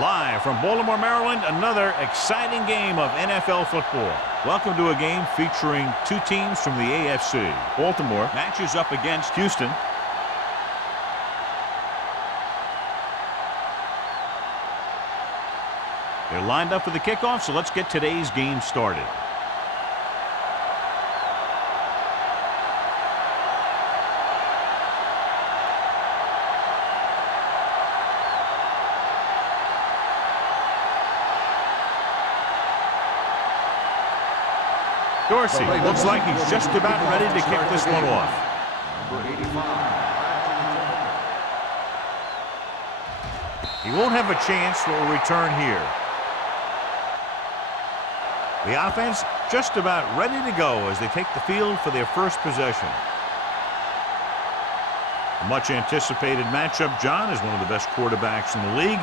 Live from Baltimore, Maryland, another exciting game of NFL football. Welcome to a game featuring two teams from the AFC. Baltimore matches up against Houston. They're lined up for the kickoff, so let's get today's game started. Dorsey looks like he's just about ready to kick this one off. He won't have a chance for a return here. The offense just about ready to go as they take the field for their first possession. A much anticipated matchup, John, is one of the best quarterbacks in the league.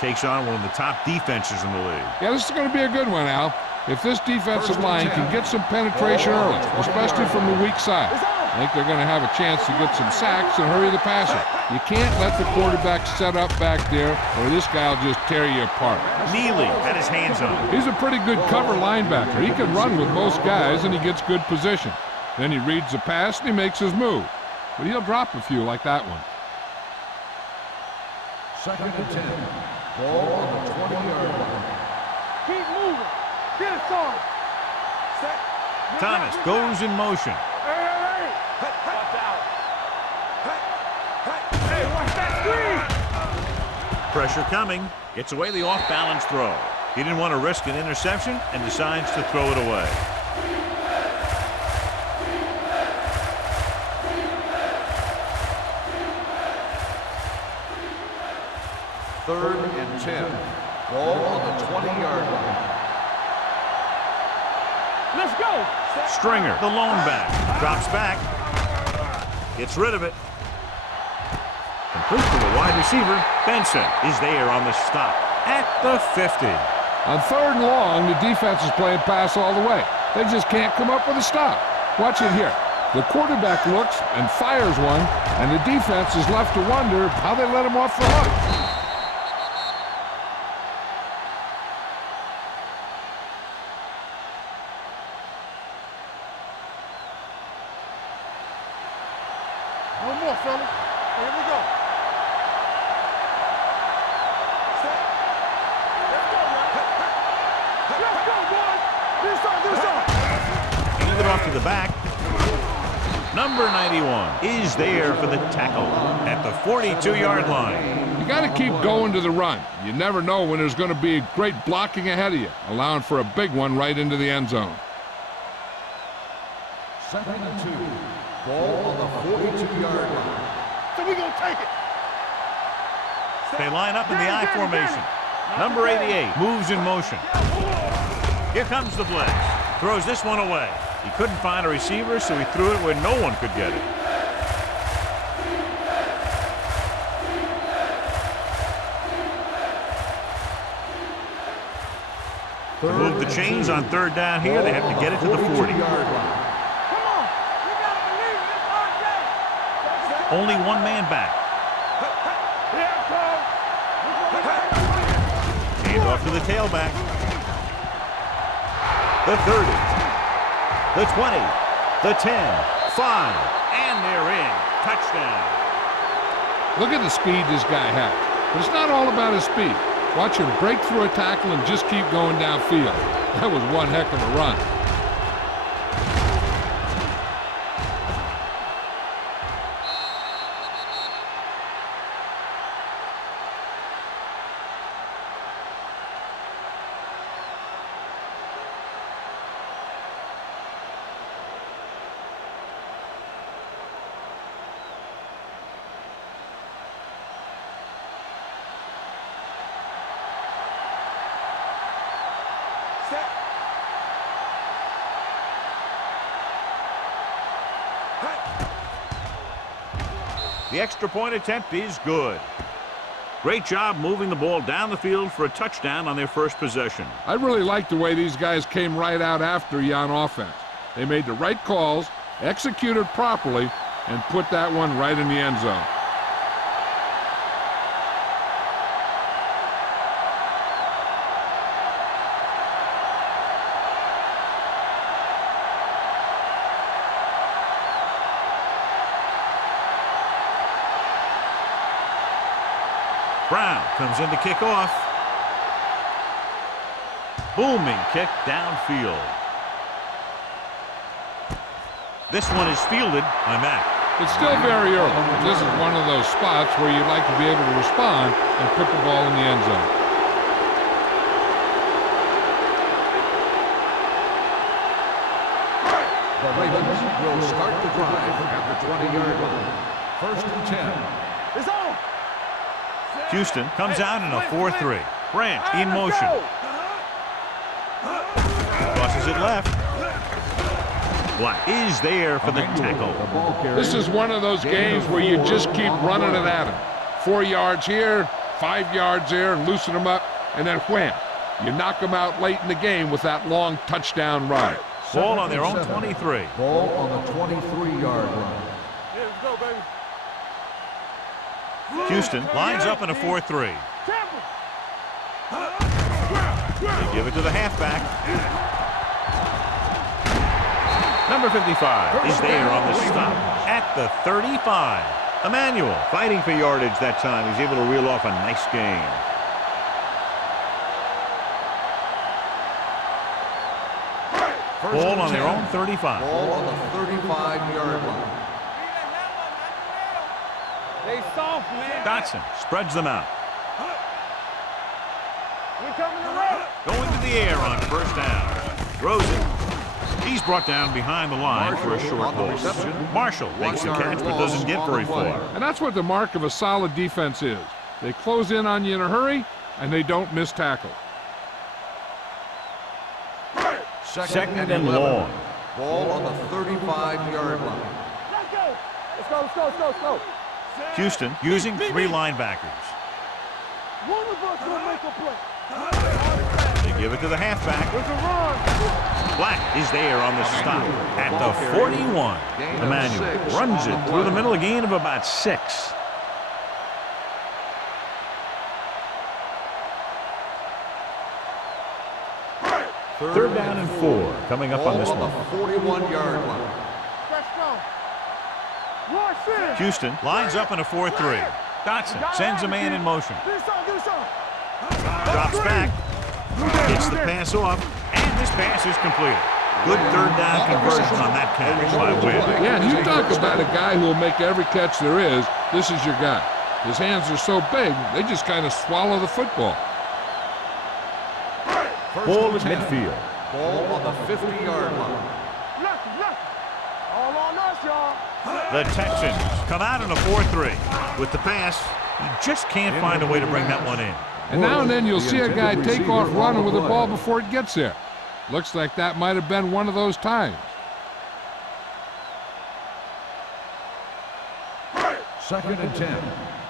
Takes on one of the top defenses in the league. Yeah, this is going to be a good one, Al. If this defensive line can get some penetration early, especially from the weak side, I think they're going to have a chance to get some sacks and hurry the passer. You can't let the quarterback set up back there, or this guy will just tear you apart. Neely had his hands on him. He's a pretty good cover linebacker. He can run with most guys, and he gets good position. Then he reads the pass, and he makes his move. But he'll drop a few like that one. 2nd and 10. Ball on the 20-yard line. Keep moving. Get it started. Thomas goes in motion. Hey. Watch out. Hey, watch that screen. Pressure coming. Gets away the off-balance throw. He didn't want to risk an interception and decides to throw it away. Third and 10. Ball on the 20-yard line. Let's go. Stringer, the lone back, drops back, gets rid of it. Complete to the wide receiver. Benson is there on the stop at the 50. On 3rd and long, the defense is playing pass all the way. They just can't come up with a stop. Watch it here. The quarterback looks and fires one, and the defense is left to wonder how they let him off the hook. One more, fellas. Here we go. Let's go, boys. Do something. Hand it off to the back. Number 91 is there for the tackle at the 42-yard line. You got to keep going to the run. You never know when there's going to be great blocking ahead of you, allowing for a big one right into the end zone. 2nd and 2. Ball on the 42-yard line. So we gonna take it. They line up in the I formation. Number 88 moves in motion. Here comes the blitz. Throws this one away. He couldn't find a receiver, so he threw it where no one could get it. To move the chains on 3rd down here, they have to get it to the 40. Come on. We gotta believe in this RJ. Only one man back. Here it comes. Hand off to the tailback. The 30. The 20. The 10. 5. And they're in. Touchdown. Look at the speed this guy has. But it's not all about his speed. Watch him break through a tackle and just keep going downfield. That was one heck of a run. The extra point attempt is good. Great job moving the ball down the field for a touchdown on their first possession. I really like the way these guys came right out after you on offense. They made the right calls, executed properly, and put that one right in the end zone. Brown comes in to kick off. Booming kick downfield. This one is fielded by Mack. It's still very early. This is one of those spots where you'd like to be able to respond and put the ball in the end zone. The Ravens will start the drive at the 20-yard line. 1st and 10. It's on. Houston comes out in a 4-3. Branch in motion. Crosses it left. Black is there for the tackle. This is one of those games where you just keep running it at him. 4 yards here, 5 yards there, loosen them up, and then wham. You knock them out late in the game with that long touchdown run. Ball on their own 23. Ball on the 23-yard line. Yeah, let's go, baby. Houston lines up in a 4-3. They give it to the halfback. Number 55 is there on the stop at the 35. Emmanuel fighting for yardage that time. He's able to reel off a nice gain. Ball on their own 35. Ball on the 35-yard line. They soft, man. Dotson spreads them out. We coming to run. Going to the air on 1st down. Throws it. He's brought down behind the line for a short ball. Marshall makes the catch but doesn't get very far. And that's what the mark of a solid defense is. They close in on you in a hurry, and they don't miss tackle. 2nd and long. Ball on the 35-yard line. Let's go. Let's go, let's go, let's go, let's go. Houston using 3 linebackers. One of us will make a play. They give it to the halfback. It's a run. Black is there on the stop at the 41. Emmanuel runs it through the middle, a gain of about 6. Third down and 4 coming up on this one. Ball on the 41-yard line. Let's go. Rush in. Houston lines up in a 4-3. Dotson sends a man in motion. Get us on, get us on. Drops back. Gets the pass off. And this pass is completed. Good third down conversion on that catch by Webb. Yeah, and you talk about a guy who will make every catch there is. This is your guy. His hands are so big, they just kind of swallow the football. Ball at midfield. Ball on the 50-yard line. Lucky. All on us, y'all. The Texans come out in a 4-3. With the pass, he just can't find a way to bring that one in. And now and then you'll see a guy take off running with the ball before it gets there. Looks like that might have been one of those times. 2nd and 10.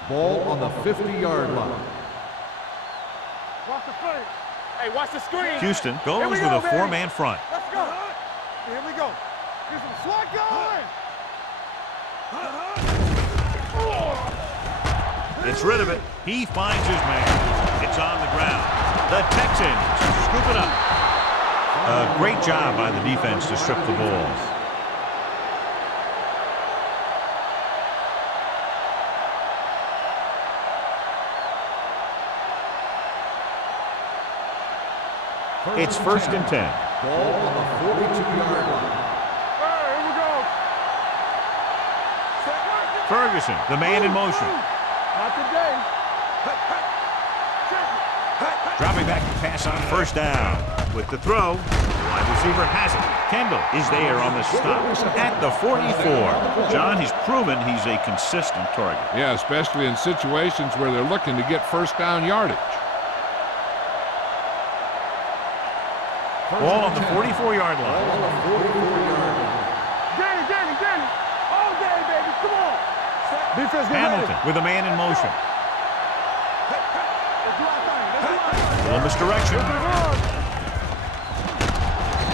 Ball on the 50-yard line. Watch the play. Hey, watch the screen. Houston goes with a 4-man front. Let's go. Here we go. Get some swag going. Gets rid of it. He finds his man. It's on the ground. The Texans scoop it up. A great job by the defense to strip the ball. It's 1st and 10. Ball on the 42-yard line. Here we go. Ferguson, the man in motion. Not today. Dropping back to pass on 1st down. With the throw, the wide receiver has it. Kendall is there on the stop at the 44. John, he's proven he's a consistent target. Yeah, especially in situations where they're looking to get 1st down yardage. Ball on the 44-yard line. Danny. All day, baby. Come on. Defense, get Hamilton with a man in motion. A little misdirection.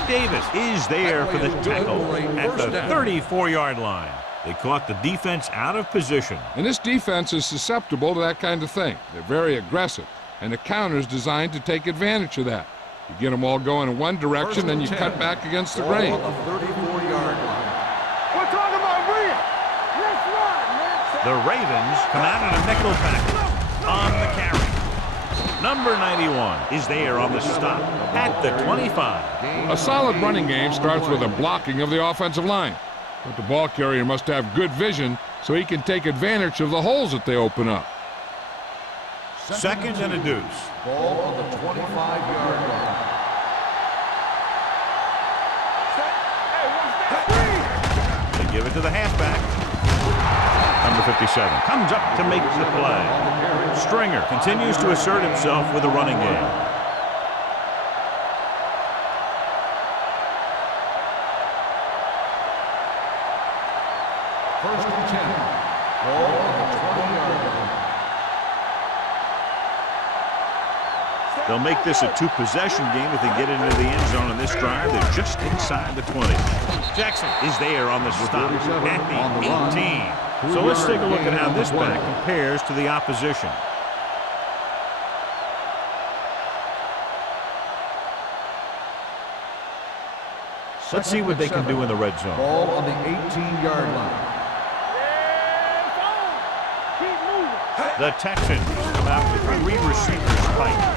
Davis is there for the tackle at the 34-yard line. They caught the defense out of position. And this defense is susceptible to that kind of thing. They're very aggressive, and the counter's designed to take advantage of that. You get them all going in one direction, then you cut back against the grain. Ball on the 34-yard line. We're talking about real. Let's run, man. The Ravens come out in a nickel package. on the carry. Number 91 is there on the stop at the 25. A solid running game starts with a blocking of the offensive line. But the ball carrier must have good vision so he can take advantage of the holes that they open up. Second and a deuce. Ball on the 25-yard line. They give it to the halfback. Number 57 comes up to make the play. Stringer continues to assert himself with a running game. First and 10. Ball on the 20-yard line. They'll make this a two-possession game if they get into the end zone in this drive. They're just inside the 20. Jackson is there on the stop at the 18. So let's take a look at how this back compares to the opposition. Let's see what they can do in the red zone. Ball on the 18-yard line. The Texans come out with 3 receivers fighting.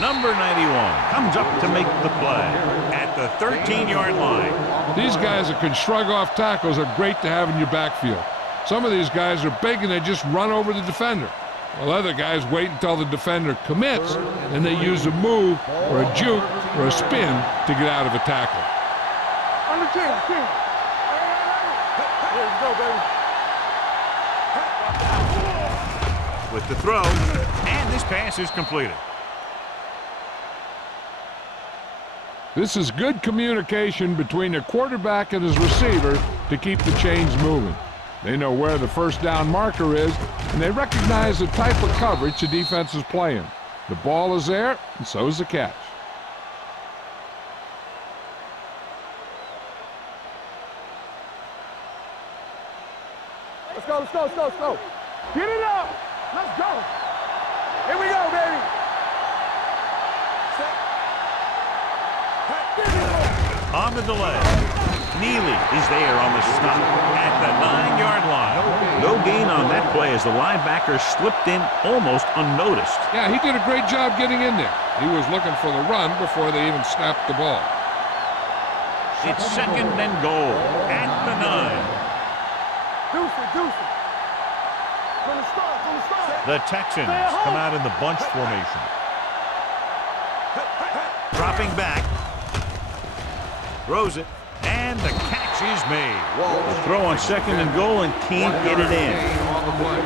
Number 91 comes up to make the play at the 13-yard line. These guys that can shrug off tackles are great to have in your backfield. Some of these guys are big and they just run over the defender. While other guys wait until the defender commits and they use a move or a juke or a spin to get out of a tackle. On the 10. There you go, baby. With the throw, and this pass is completed. This is good communication between the quarterback and his receiver to keep the chains moving. They know where the first down marker is, and they recognize the type of coverage the defense is playing. The ball is there, and so is the catch. Let's go, let's go, let's go, let's go. Get it up. Let's go. Here we go, baby. On the delay, Neely is there on the stop at the 9-yard line. No gain on that play as the linebacker slipped in almost unnoticed. Yeah, he did a great job getting in there. He was looking for the run before they even snapped the ball. It's second and goal at the 9. Deuce it. From the start. The Texans come out in the bunch formation. Dropping back. Throws it. And the catch is made. The throw on second and goal and can't get it in. On the play.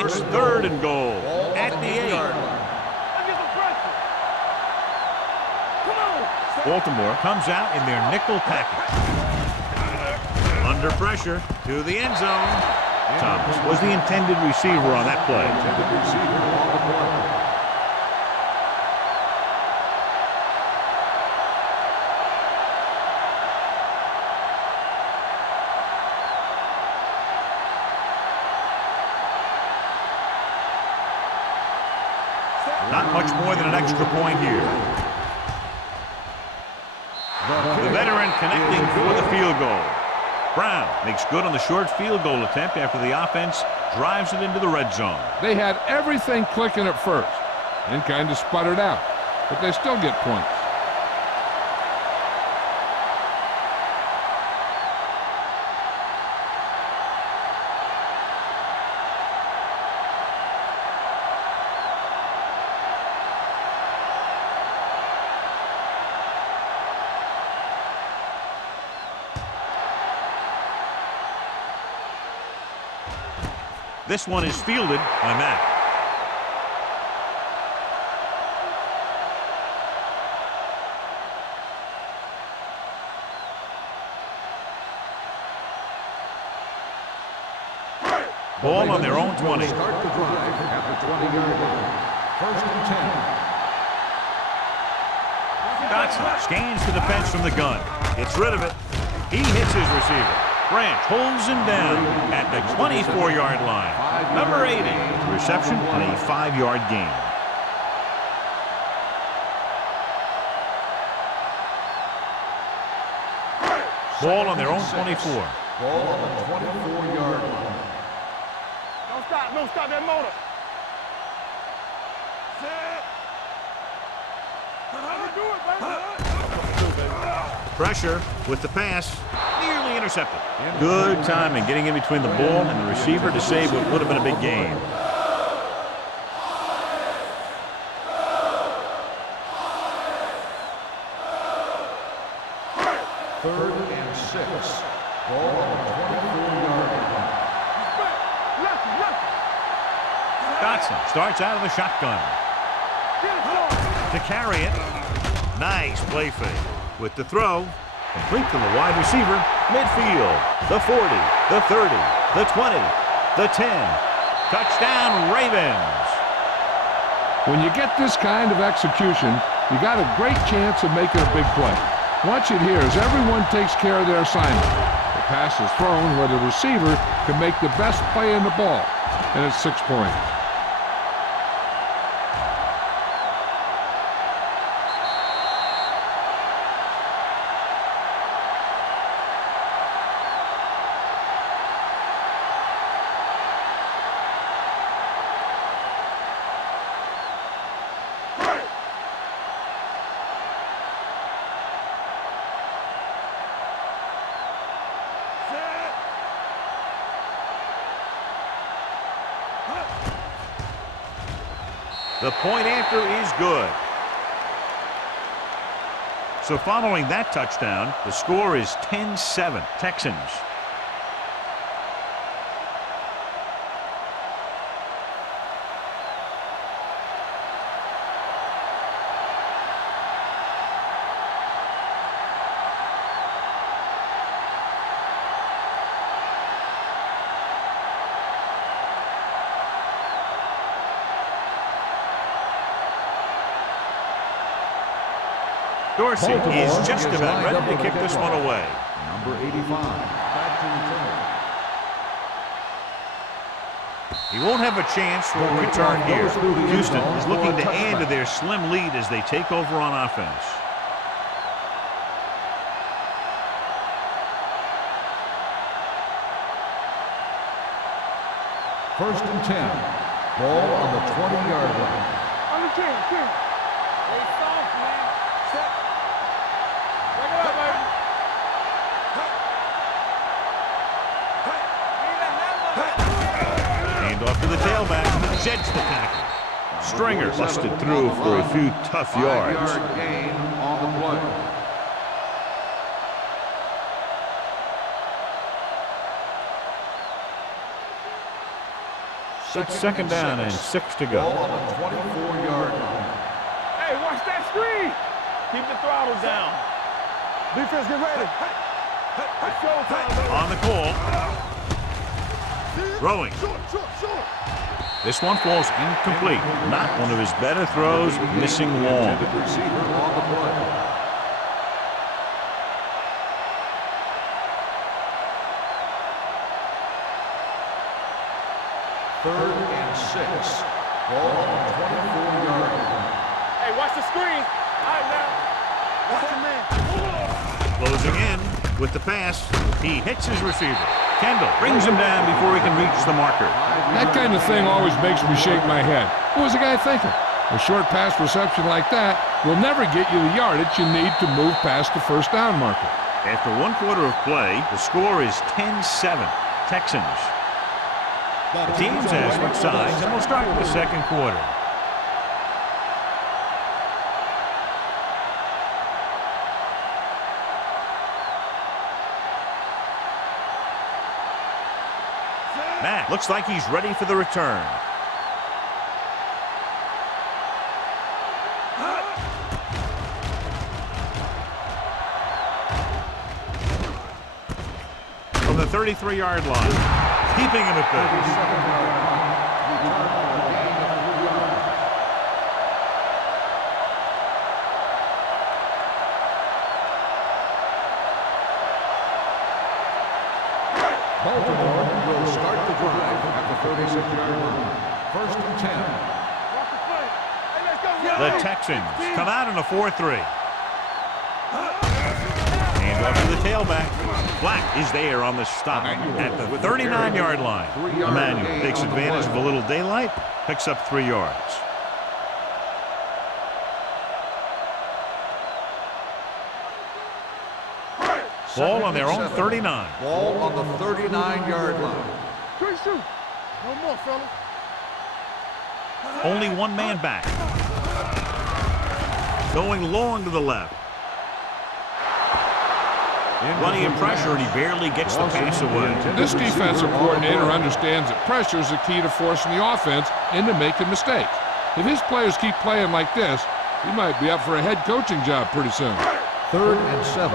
It's third and goal at the 8. Baltimore comes out in their nickel package. Under pressure to the end zone. Thomas was the intended receiver on that play. Not much more than an extra point here. The veteran connecting for the field goal. Brown makes good on the short field goal attempt after the offense drives it into the red zone. They had everything clicking at first and kind of sputtered out, but they still get points. This one is fielded by Mack. Ball on their own 20. Start the drive at the 20-yard line. First and 10. Dotson scans the defense from the gun. Gets rid of it. He hits his receiver. Branch holds him down at the 24-yard line. Number 80, reception and a 5-yard gain. Ball on their own 24. Ball on the 24-yard line. Don't stop that motor. Pressure with the pass. Nearly intercepted. Good timing getting in between the ball and the receiver to save what would have been a big gain. Third and 6. Ball on the 24-yard line. Dotson starts out of the shotgun. To carry it. Nice play fake. With the throw, complete to the wide receiver, midfield, the 40, the 30, the 20, the 10. Touchdown, Ravens. When you get this kind of execution, you got a great chance of making a big play. Watch it here as everyone takes care of their assignment. The pass is thrown where the receiver can make the best play in the ball, and it's 6 points. The point after is good. So following that touchdown, the score is 10-7, Texans. Dorsey is just about ready to kick this one away. Number 85. Back to return. He won't have a chance for a return here. Houston is looking to add to their slim lead as they take over on offense. First and 10. Ball on the 20-yard line. On the 10. Stay soft, man. Step. Break it up, baby. Hand off to the tailback. Jets the tackle. Stringer busted through for a few tough yards. 5-yard gain on the play. It's second down and 6 to Ball go. on the 24-yard line. Hey, watch that screen. Keep the throttle down. Defense, get ready. It's showtime, baby. On the call. Throwing. Short. This one falls incomplete. Not one of his better throws, missing long. Intended receiver on the play. Third and 6. Ball on the 24-yard line. Hey, watch the screen. All right, now. Watch your man. Closing in with the pass. He hits his receiver. Kendall brings him down before he can reach the marker. That kind of thing always makes me shake my head. What was the guy thinking? A short pass reception like that will never get you the yardage you need to move past the first down marker. After 1 quarter of play, the score is 10-7, Texans. The teams have switched sides, and we'll start the second quarter. Mack looks like he's ready for the return. From the 33-yard line, keeping him at pace. Baltimore will start the drive at the 36-yard line. First and 10. Watch the play. Hey, let's go. The Texans come out in a 4-3. Hand Off to the tailback. Black is there on the stop at the 39-yard line. Emmanuel takes advantage of a little daylight, picks up 3 yards. Ball on their own 39. Ball on the 39-yard line. Quick shoot. No more, fellas. Only one man back. Going long to the left. Plenty of pressure, and he barely gets the pass away. This defensive coordinator understands that pressure is the key to forcing the offense into making mistakes. If his players keep playing like this, he might be up for a head coaching job pretty soon. 3rd and 7.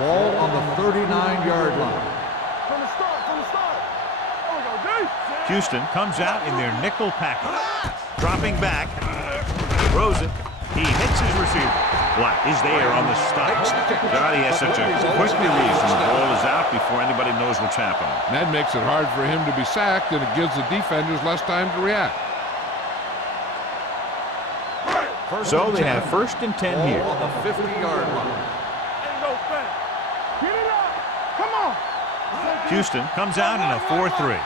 Ball on the 39-yard line. From the start. There we go, D. Houston comes out in their nickel package. Dropping back. Throws it. He hits his receiver. Black is there on the stop. God, he has such a quick release, and the ball is out before anybody knows what's happening. And that makes it hard for him to be sacked, and it gives the defenders less time to react. So they have 1st and 10 here. On the 50-yard line. Ain't no thing. Get it up. Come on. Houston comes out in a 4-3.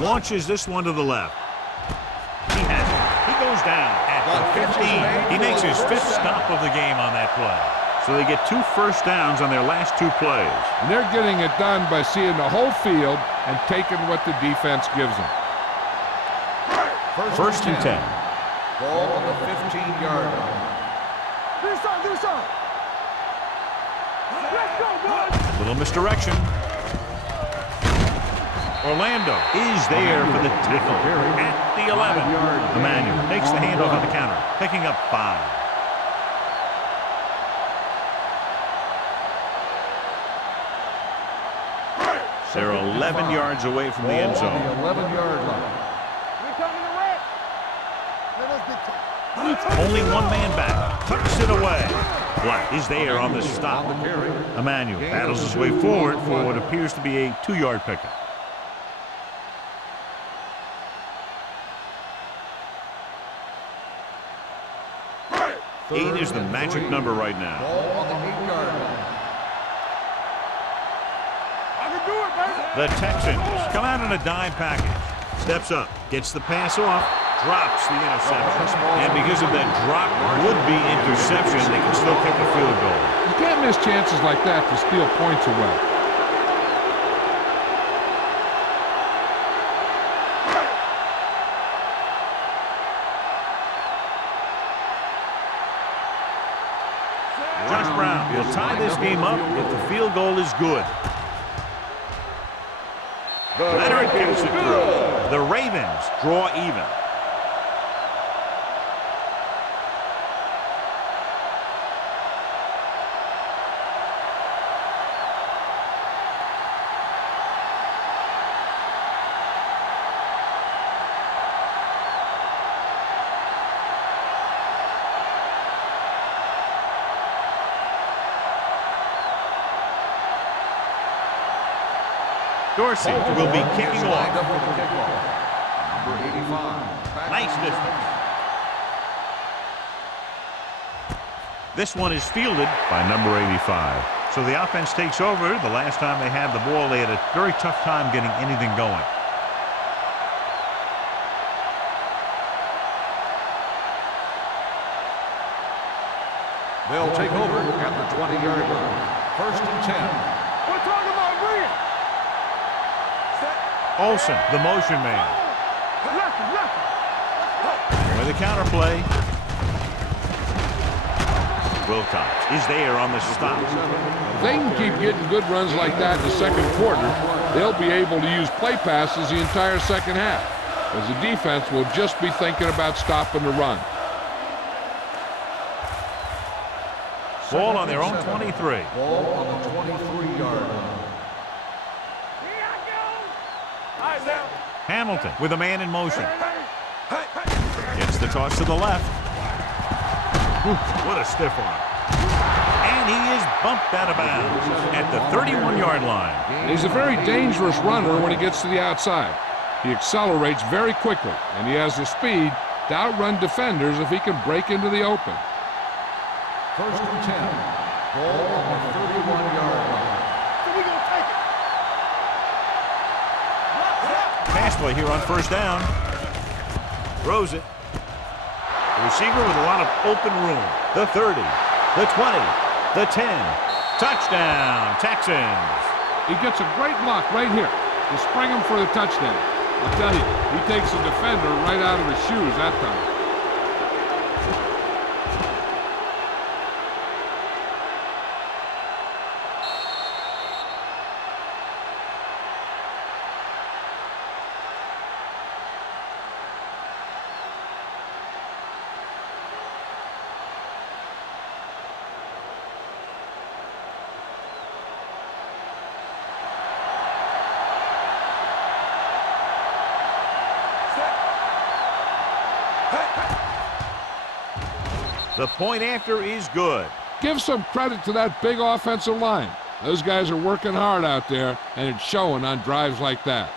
Launches this one to the left. He has it. He goes down at the 15. He makes his 5th stop of the game on that play. So they get 2 first downs on their last 2 plays. And they're getting it done by seeing the whole field and taking what the defense gives them. 1st and 10. Ball on the 15-yard line. Do something. Let's go, boys. Little misdirection. Orlando is there for the tackle at the 11. Emmanuel takes the handoff on the counter, picking up 5. They're 11 yards away from the end Ball on zone. the 11-yard line. We coming to red. Let us get Only one man back. Tucks it away. Black is there on the stop. On the carry. Emmanuel battles his way forward for what appears to be a 2-yard pickup. 8 is the magic number right now. Ball on the 8-yard line. I can do it, baby. The Texans come out in a dime package. Steps up, gets the pass off, drops the interception. And because of that drop would-be interception, they can still kick a field goal. You can't miss chances like that to steal points away. Josh Brown will tie this game up if the field goal is good. Leonard kicks it through. The Ravens draw even. Dorsey will be kicking Lined up off. for the kickoff. Number 85. Nice distance. This one is fielded by number 85. So the offense takes over. The last time they had the ball, they had a very tough time getting anything going. They'll take over at the 20-yard line. 1st and 10. We're talking about bringing. Olsen, the motion man. With the counter play. Wilcox is there on the stop. If they can keep getting good runs like that in the second quarter, they'll be able to use play passes the entire second half, as the defense will just be thinking about stopping the run. Ball on their own 23. Ball on the 23-yard line. Hamilton with a man in motion. Gets the toss to the left. What a stiff arm. And he is bumped out of bounds at the 31-yard line. He's a very dangerous runner when he gets to the outside. He accelerates very quickly, and he has the speed to outrun defenders if he can break into the open. First and 10. Ball on the 31-yard line. So we gonna take it. Pass play here on first down. Throws it. The receiver with a lot of open room. The 30, the 20, the 10. Touchdown, Texans. He gets a great block right here to spring him for the touchdown. I'll tell you, he takes the defender right out of his shoes that time. The point after is good. Give some credit to that big offensive line. Those guys are working hard out there, and it's showing on drives like that.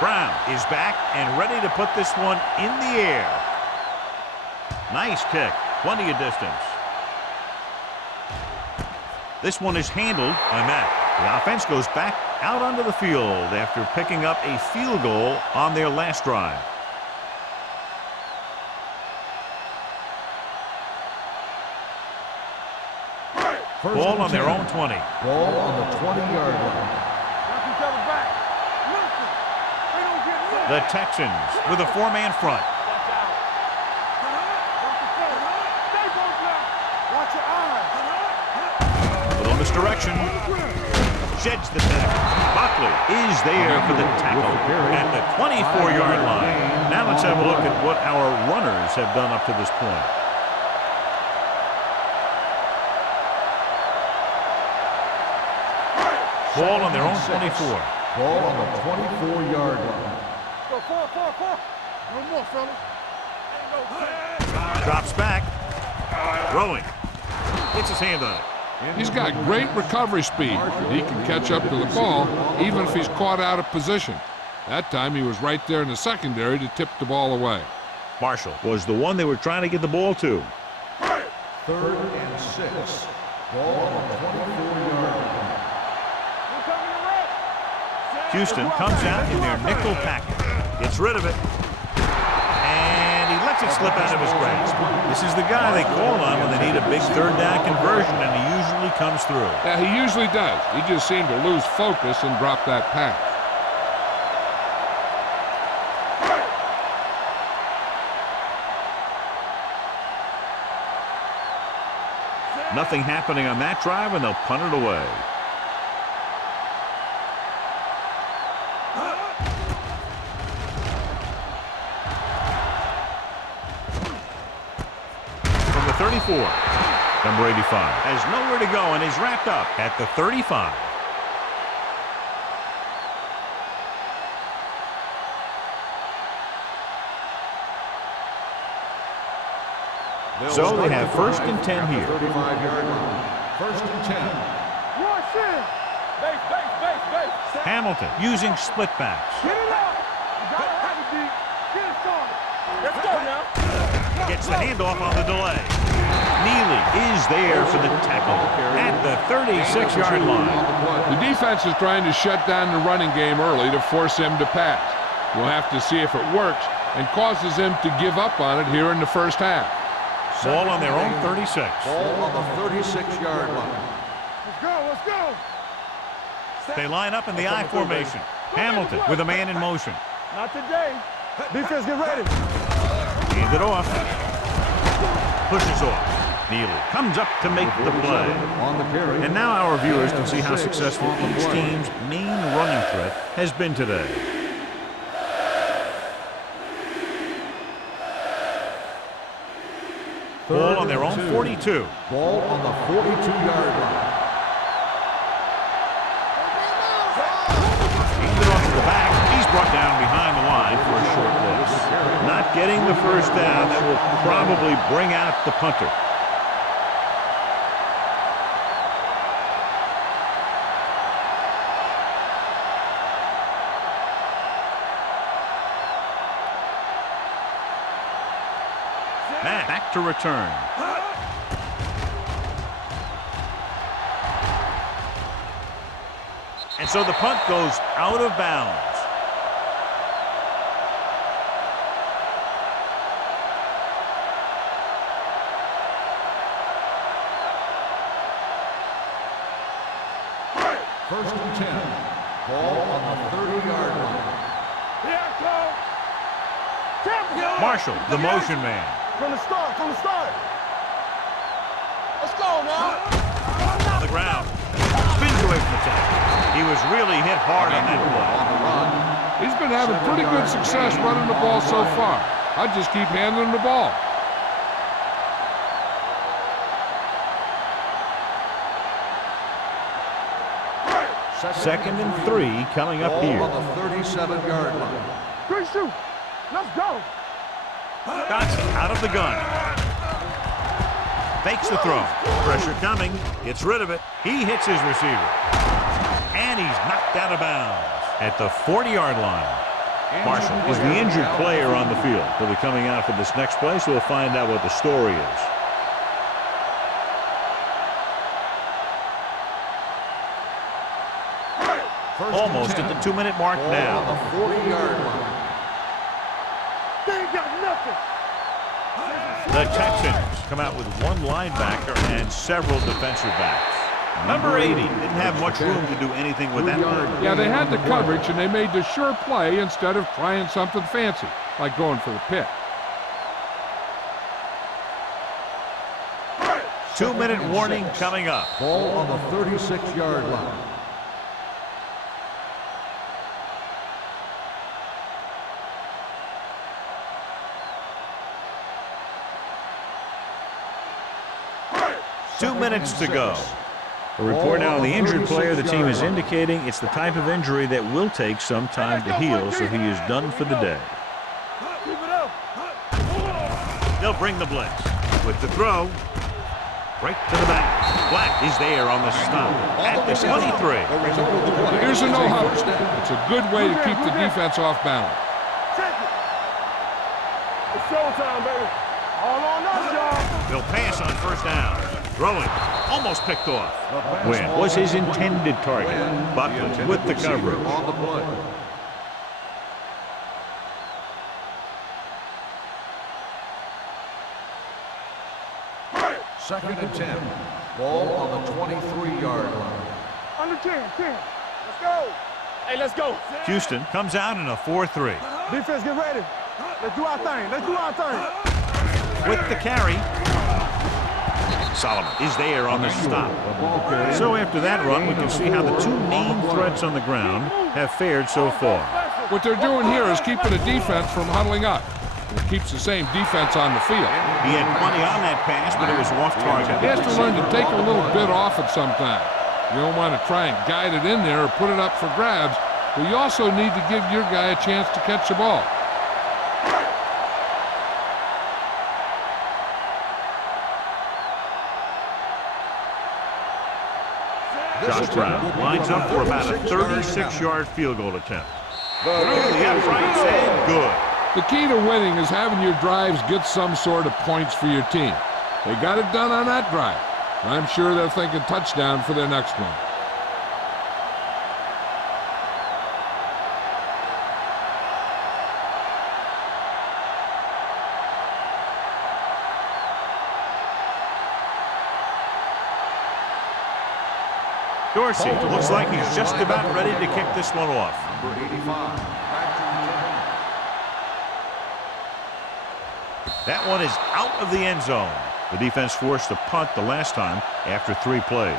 Brown is back and ready to put this one in the air. Nice kick. Plenty of distance. This one is handled by Mack. The offense goes back out onto the field after picking up a field goal on their last drive. Ball on their own 20. Ball on the 20-yard line. Watch each other back. Listen. They don't get loose. The Texans with a four-man front. Watch out. Watch the front. Stay both now. Watch your eyes. Little misdirection. Sheds the tackle. Buckley is there for the tackle at the 24-yard line. Now let's have a look at what our runners have done up to this point. Ball on their own 24. Ball on the 24-yard line. Go, four. No more, fellas. Ain't no Drops back. Throwing. Gets his hand on it. He's got great recovery speed. He can catch up to the ball even if he's caught out of position. That time he was right there in the secondary to tip the ball away. Marshall was the one they were trying to get the ball to. 3rd and 6. Ball on the 24-yard line. Houston comes out in their nickel package. Gets rid of it. And he lets it slip out of his grasp. This is the guy they call on when they need a big third down conversion, and he usually comes through. Yeah, he usually does. He just seemed to lose focus and drop that pass. Nothing happening on that drive, and they'll punt it away. From the 34, number 85 has nowhere to go and is wrapped up at the 35. So they have 1st and 10 here. 35-yard line. 1st and 10. Rush in. Base. Hamilton using split backs. Get it up. You gotta have it, D. Get it started. Let's go now. Gets the handoff on the delay. Neely is there for the tackle at the 36-yard line. The defense is trying to shut down the running game early to force him to pass. We'll have to see if it works and causes him to give up on it here in the first half. Ball on their own 36. Ball on the 36-yard line. Let's go. They line up in the I formation. Hamilton with a man in motion. Not today. Defense, get ready. Hand it off. Pushes off. Neely comes up to make the play. On the carry. And now our viewers can see how successful each team's main running threat has been today. Ball on their own 42. Ball on the 42-yard line. Handed off to the back. He's brought down behind the line for a short loss. Not getting the first down. That will probably bring out the punter. Back to return. And so the punt goes out of bounds. First and 10. Ball on the 30-yard line. Marshall, the motion man. From the start, from the start. Let's go now. On the ground. Spins away from the tackle. He was really hit hard on that play. On the run. He's been having pretty good success running the ball so far. I just keep handing him the ball. Second and 3 coming up here. Ball on the 37-yard line. Great shoot. Let's go. Johnson out of the gun. Fakes the throw. Pressure coming. Gets rid of it. He hits his receiver. And he's knocked out of bounds at the 40-yard line. Marshall is the injured player on the field. He'll be coming out for this next play, so we'll find out what the story is. Almost at the 2-minute mark now. On the 40-yard line. They ain't got nothing. The Texans come out with one linebacker and several defensive backs. Number 80 didn't have much room to do anything with that one. Yeah, they had the coverage, and they made the sure play instead of trying something fancy, like going for the pick. 2-minute warning coming up. Ball on the 36-yard line. Two minutes to go. A report now on the injured player. The team is indicating it's the type of injury that will take some time to heal, so he is done for the day. They'll bring the blitz. With the throw, right to the back. Black is there on the stop at the 23. Here's a no-huddle. It's a good way to keep the defense off balance. It's showtime, baby. All on us, y'all. They'll pass on first down. Throwing, almost picked off. Wynn was his intended target. Buckland with the coverage. On the play. Second and 10. Ball on the 23-yard line. Under 10. Let's go. Hey, let's go. Houston comes out in a 4-3. Defense, get ready. Let's do our thing. With the carry. Solomon is there on the stop. So after that run, we can see how the two main threats on the ground have fared so far. What they're doing here is keeping the defense from huddling up. It keeps the same defense on the field. He had plenty on that pass, but it was off target. He has to learn to take a little bit off it sometime. You don't want to try and guide it in there or put it up for grabs, but you also need to give your guy a chance to catch the ball. Josh Brown lines up for about a 36-yard field goal attempt. Through the uprights and good. The key to winning is having your drives get some sort of points for your team. They got it done on that drive. I'm sure they're thinking touchdown for their next one. Dorsey looks like he's just about ready to kick this one off. Number 85. That one is out of the end zone. The defense forced a punt the last time after 3 plays.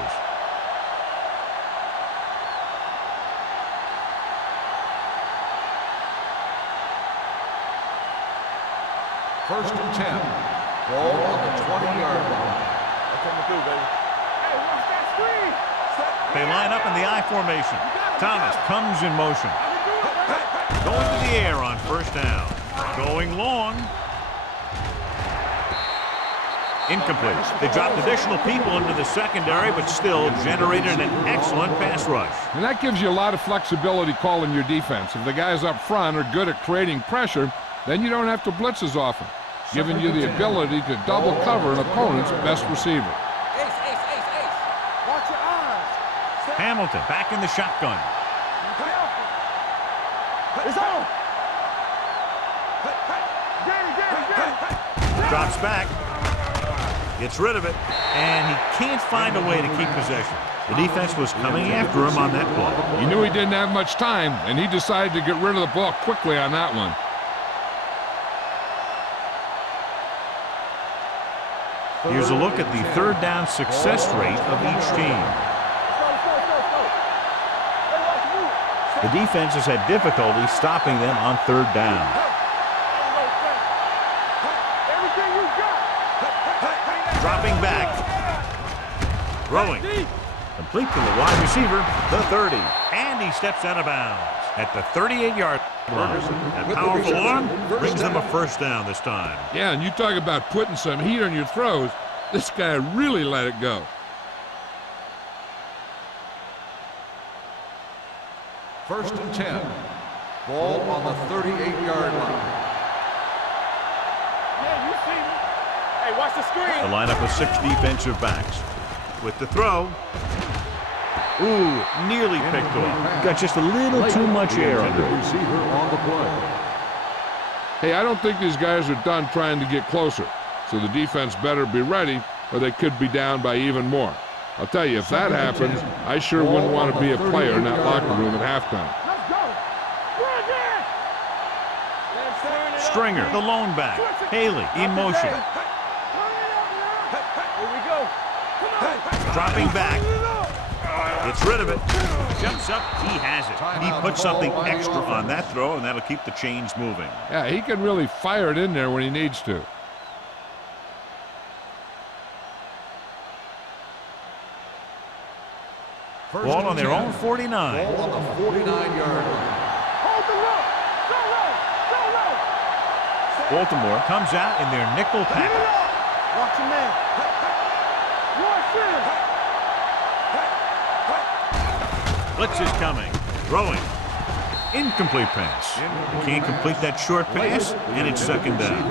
First and 10. Ball on the 20-yard line. That's coming through, baby. Hey, watch that screen. They line up in the I formation. Thomas comes in motion. Going to the air on first down. Going long. Incomplete. They dropped additional people into the secondary, but still generated an excellent pass rush. And that gives you a lot of flexibility calling your defense. If the guys up front are good at creating pressure, then you don't have to blitz as often, giving you the ability to double cover an opponent's best receiver. Ace, ace, ace, ace. Watch your eyes. Hamilton back in the shotgun. It's on. Drops back. Gets rid of it. And he can't find a way to keep possession. The defense was coming after him on that play. He knew he didn't have much time, and he decided to get rid of the ball quickly on that one. Here's a look at the third down success rate of each team. The defense has had difficulty stopping them on third down. Dropping back. Throwing. Complete to the wide receiver, the 30. And he steps out of bounds at the 38-yard line. That powerful arm brings them a first down this time. Yeah, and you talk about putting some heat on your throws. This guy really let it go. First and 10. Ball on the 38-yard line. Yeah, you see me. Hey, watch the screen. The lineup of 6 defensive backs. With the throw. Ooh, nearly picked off. Got just a little too much air under it. Receiver on the play. Hey, I don't think these guys are done trying to get closer, so the defense better be ready or they could be down by even more. I'll tell you, if that happens, I sure wouldn't want to be a player in that locker room at halftime. Let's go. Run again. Let's turn it up. Stringer, the lone back. Haley in motion. Here we go. Come on. Dropping back. Gets rid of it. Jumps up. He has it. He put something extra on that throw, and that'll keep the chains moving. Yeah, he can really fire it in there when he needs to. Ball on their own 49. Ball on the 49-yard line. Hold the rope. Go low. Go low. Baltimore comes out in their nickel package. Watch your man. Blitz is coming. Throwing. Incomplete pass. He can't complete that short pass, and it's second down.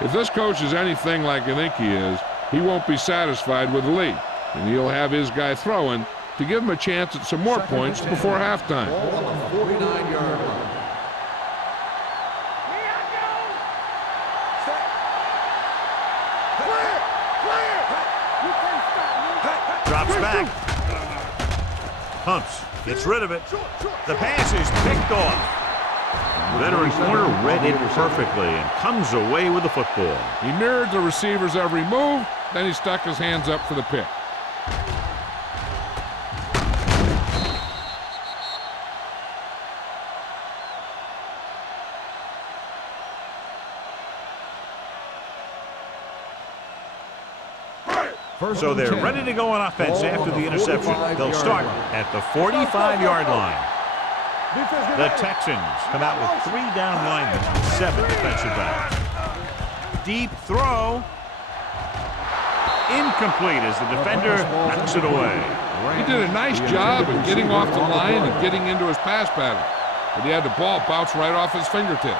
If this coach is anything like I think he is, he won't be satisfied with the lead, and he'll have his guy throwing to give him a chance at some more points before halftime. Ball on the 49-yard line. Drops back. Pumps. Gets rid of it. The pass is picked off. Veteran corner read it perfectly and comes away with the football. He mirrored the receiver's every move, then he stuck his hands up for the pick. So they're ready to go on offense after the interception. They'll start at the 45-yard line. The Texans come out with 3 down linemen, 7 defensive backs. Deep throw. Incomplete as the defender knocks it away. He did a nice job of getting off the line and getting into his pass pattern, but he had the ball bounce right off his fingertips.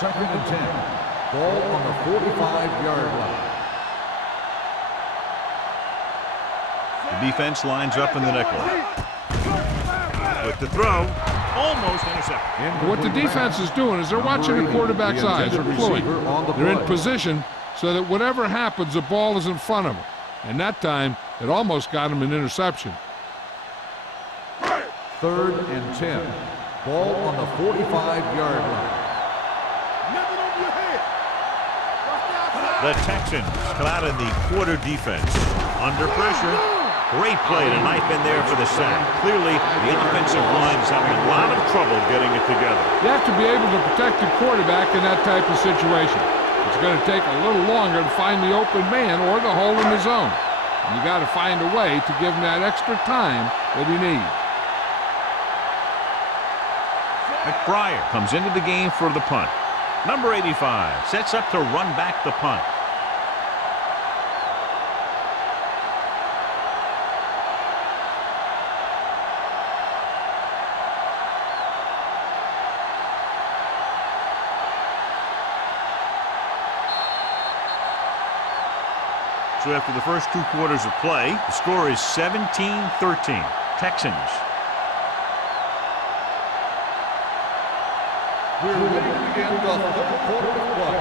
Second and 10. Ball on the 45-yard line. The defense lines up in the nickel. With the throw, almost intercepted. What the defense is doing is they're watching the quarterback's eyes are fluid. They're in position so that whatever happens, the ball is in front of them. And that time, it almost got him an interception. Third and 10. Ball on the 45-yard line. The Texans come out in the quarter defense. Under pressure. Great play to knife in there for the sack. Clearly, the offensive line is having a lot of trouble getting it together. You have to be able to protect the quarterback in that type of situation. It's going to take a little longer to find the open man or the hole in the zone. And you got to find a way to give him that extra time that he needs. McBriar comes into the game for the punt. Number 85 sets up to run back the punt. So after the first 2 quarters of play, the score is 17-13. Texans. We're ready to begin the third quarter of play.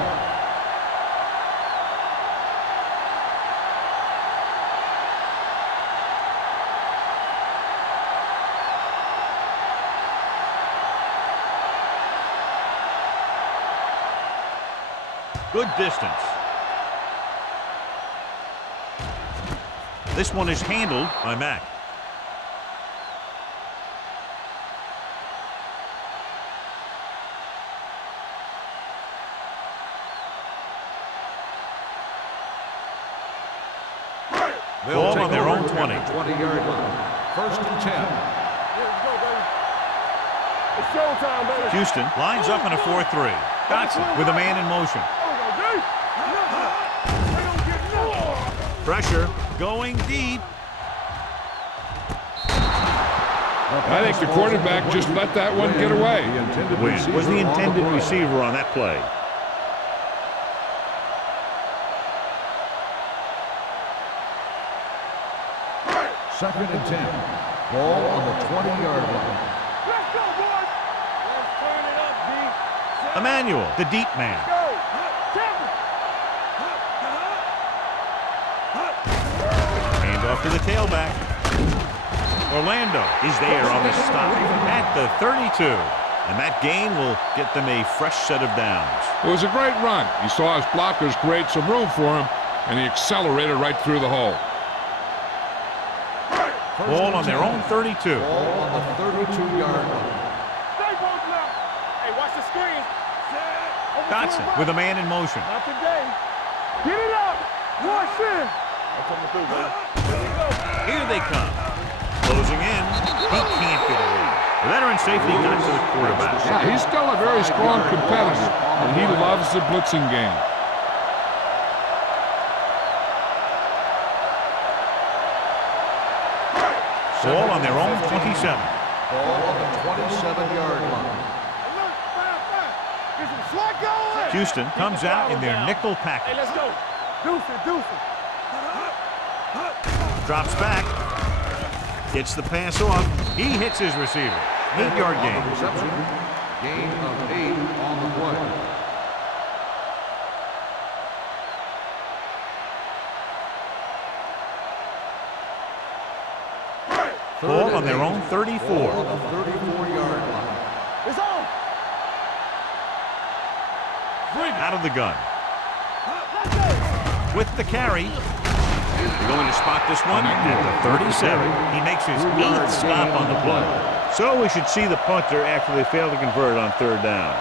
Good distance. This one is handled by Mack. Ball on their own 20. 20-yard line. First and 10. Let's go, baby. It's showtime, baby. Houston lines up in a 4-3. Dotson with a man in motion. Pressure going deep. I think the quarterback just let that one get away. Wynn was the intended receiver on that play. Second and 10. Ball on the 20-yard line. Let's go, boys. Let's turn it up, D. Emmanuel, the deep man. Go. Hand off to the tailback. Orlando is there on the stop at the 32. And that gain will get them a fresh set of downs. It was a great run. He saw his blockers create some room for him, and he accelerated right through the hole. Ball on their own 32. Ball on the 32-yard line. Stay posted up. Hey, watch the screen. Dotson with a man in motion. Not today. Get it up. Watch in. I'm coming through, baby. Here we go. Here they come. Closing in. He can't get away. The veteran safety got to the quarterback. Yeah, he's still a very strong competitor, and he loves the blitzing game. Ball on their own 27. Ball on the 27-yard line. Look, fire. Get some slack going. Houston comes out in their nickel Hey, package. let's go. Deuce it. Drops back. Gets the pass off. He hits his receiver. 8-yard gain. Reception. Gain of 8 on the play. Ball on their own 34. Ball on the 34-yard line. It's on. Out of the gun. With the carry. They're going to spot this one at the 37. He makes his 8th stop on the play. So we should see the punter after they fail to convert on 3rd down.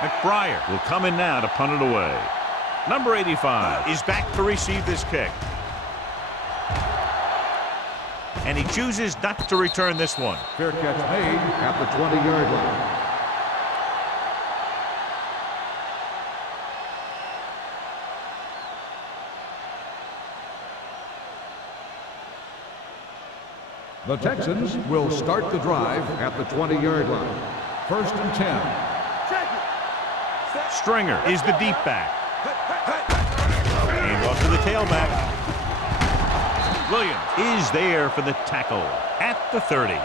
McBriar will come in now to punt it away. Number 85 is back to receive this kick. And he chooses not to return this one. Fair catch made at the 20-yard line. The Texans will start the drive at the 20-yard line. First and 10. Check it. Stringer is the deep back. Hand off to the tailback. Williams is there for the tackle at the 30.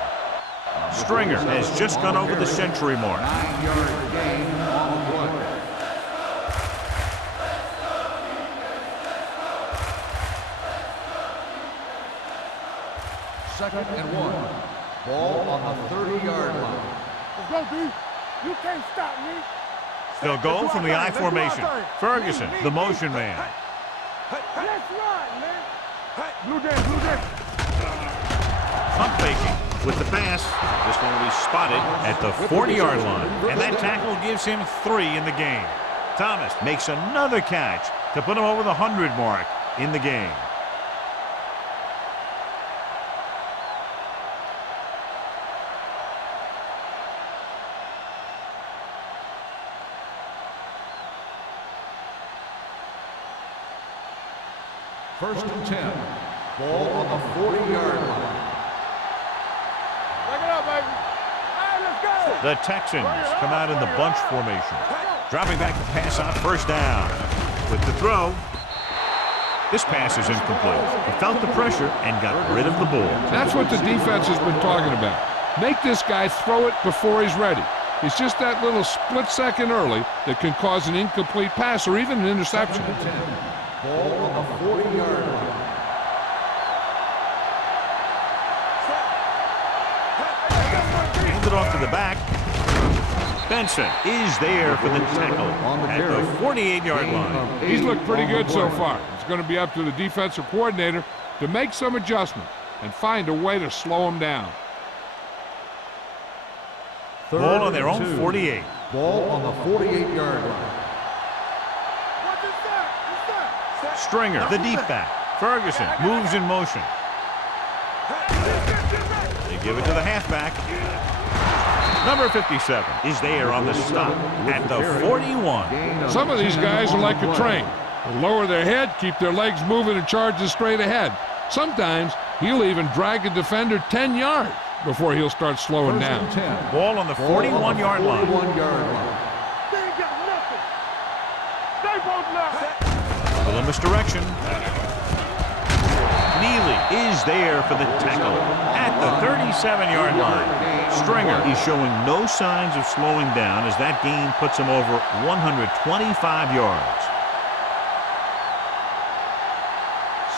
Stringer has just gone over the century mark. 9-yard gain on the play. Second and 1. Ball on the 30-yard line. Let's go, D. You can't stop me. They'll go from the I formation. Ferguson, the motion man. Let's run, man. Blue dance. Pump faking with the pass. This one will be spotted at the 40-yard line. And that tackle gives him 3 in the game. Thomas makes another catch to put him over the 100 mark in the game. First and 10. Ball on the 40-yard line. Break it up, baby. All right, let's go. The Texans come out in the bunch formation. Dropping back to pass on first down. With the throw, this pass is incomplete. He felt the pressure and got rid of the ball. That's what the defense has been talking about. Make this guy throw it before he's ready. It's just that little split second early that can cause an incomplete pass or even an interception. Ball on the 40-yard line. Handed off to the back. Benson is there for the tackle at the 48-yard line. He's looked pretty good so far. It's going to be up to the defensive coordinator to make some adjustment and find a way to slow him down. Ball on their own 48. Ball on the 48-yard line. Stringer, the deep back. Ferguson moves in motion. They give it to the halfback. Number 57 is there on the stop at the 41. Some of these guys are like a train. They lower their head, keep their legs moving, and charges straight ahead. Sometimes he'll even drag a defender 10 yards before he'll start slowing down. Ball on the 41-yard line. They ain't got nothing. They both left. Little misdirection. Neely is there for the tackle at the 37-yard line. Stringer is showing no signs of slowing down as that gain puts him over 125 yards.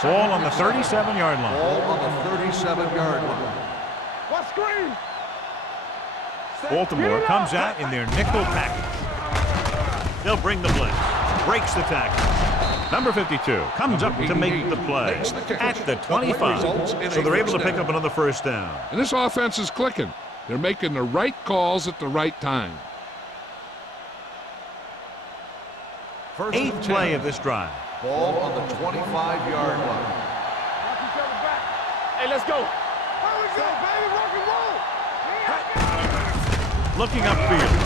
Ball on the 37-yard line. Ball on the 37-yard line. What screen? Baltimore comes out in their nickel package. They'll bring the blitz. Breaks the tackle. Number 52 comes up to make the play at the 25. So they're able to pick up another first down. And this offense is clicking. They're making the right calls at the right time. Eighth play of this drive. Ball on the 25-yard line. Watch each other back. Hey, let's go. Here we go, baby. Rock and roll. Looking upfield.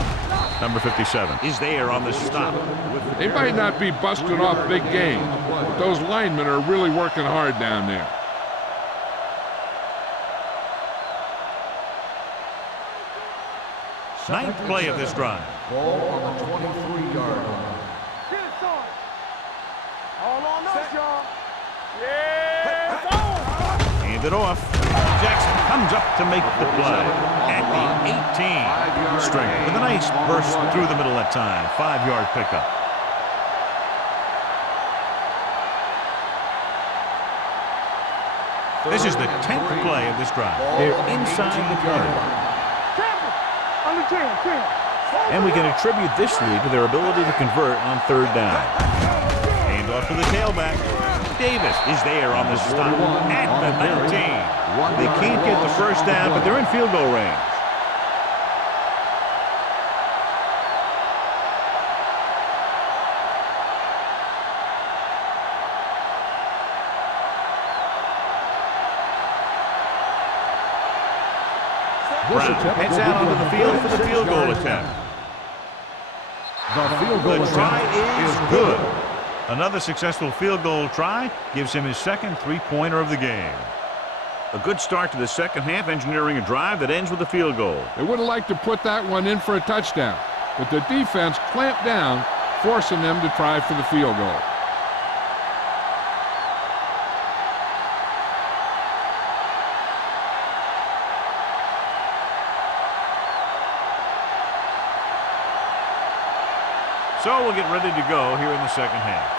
Number 57 is there on the stop. They might not be busting off big games, but those linemen are really working hard down there. Ninth play of this drive. Ball on the 23-yard line. Get it, son. All on us, y'all. Yeah, it's on. Hand it off. Jackson comes up to make the play at the 18. Stringer with a nice burst through the middle that time. 5-yard pickup. This is the 10th play of this drive. They're inside the 20. And we can attribute this lead to their ability to convert on third down. Hand off to the tailback. Davis is there on the stop at the 19. They can't get the first down, but they're in field goal range. Brown heads out onto the field for the field goal attempt. The try is good. Another successful field goal try gives him his second three-pointer of the game. A good start to the second half, engineering a drive that ends with a field goal. They would have liked to put that one in for a touchdown, but the defense clamped down, forcing them to try for the field goal. So we'll get ready to go here in the second half.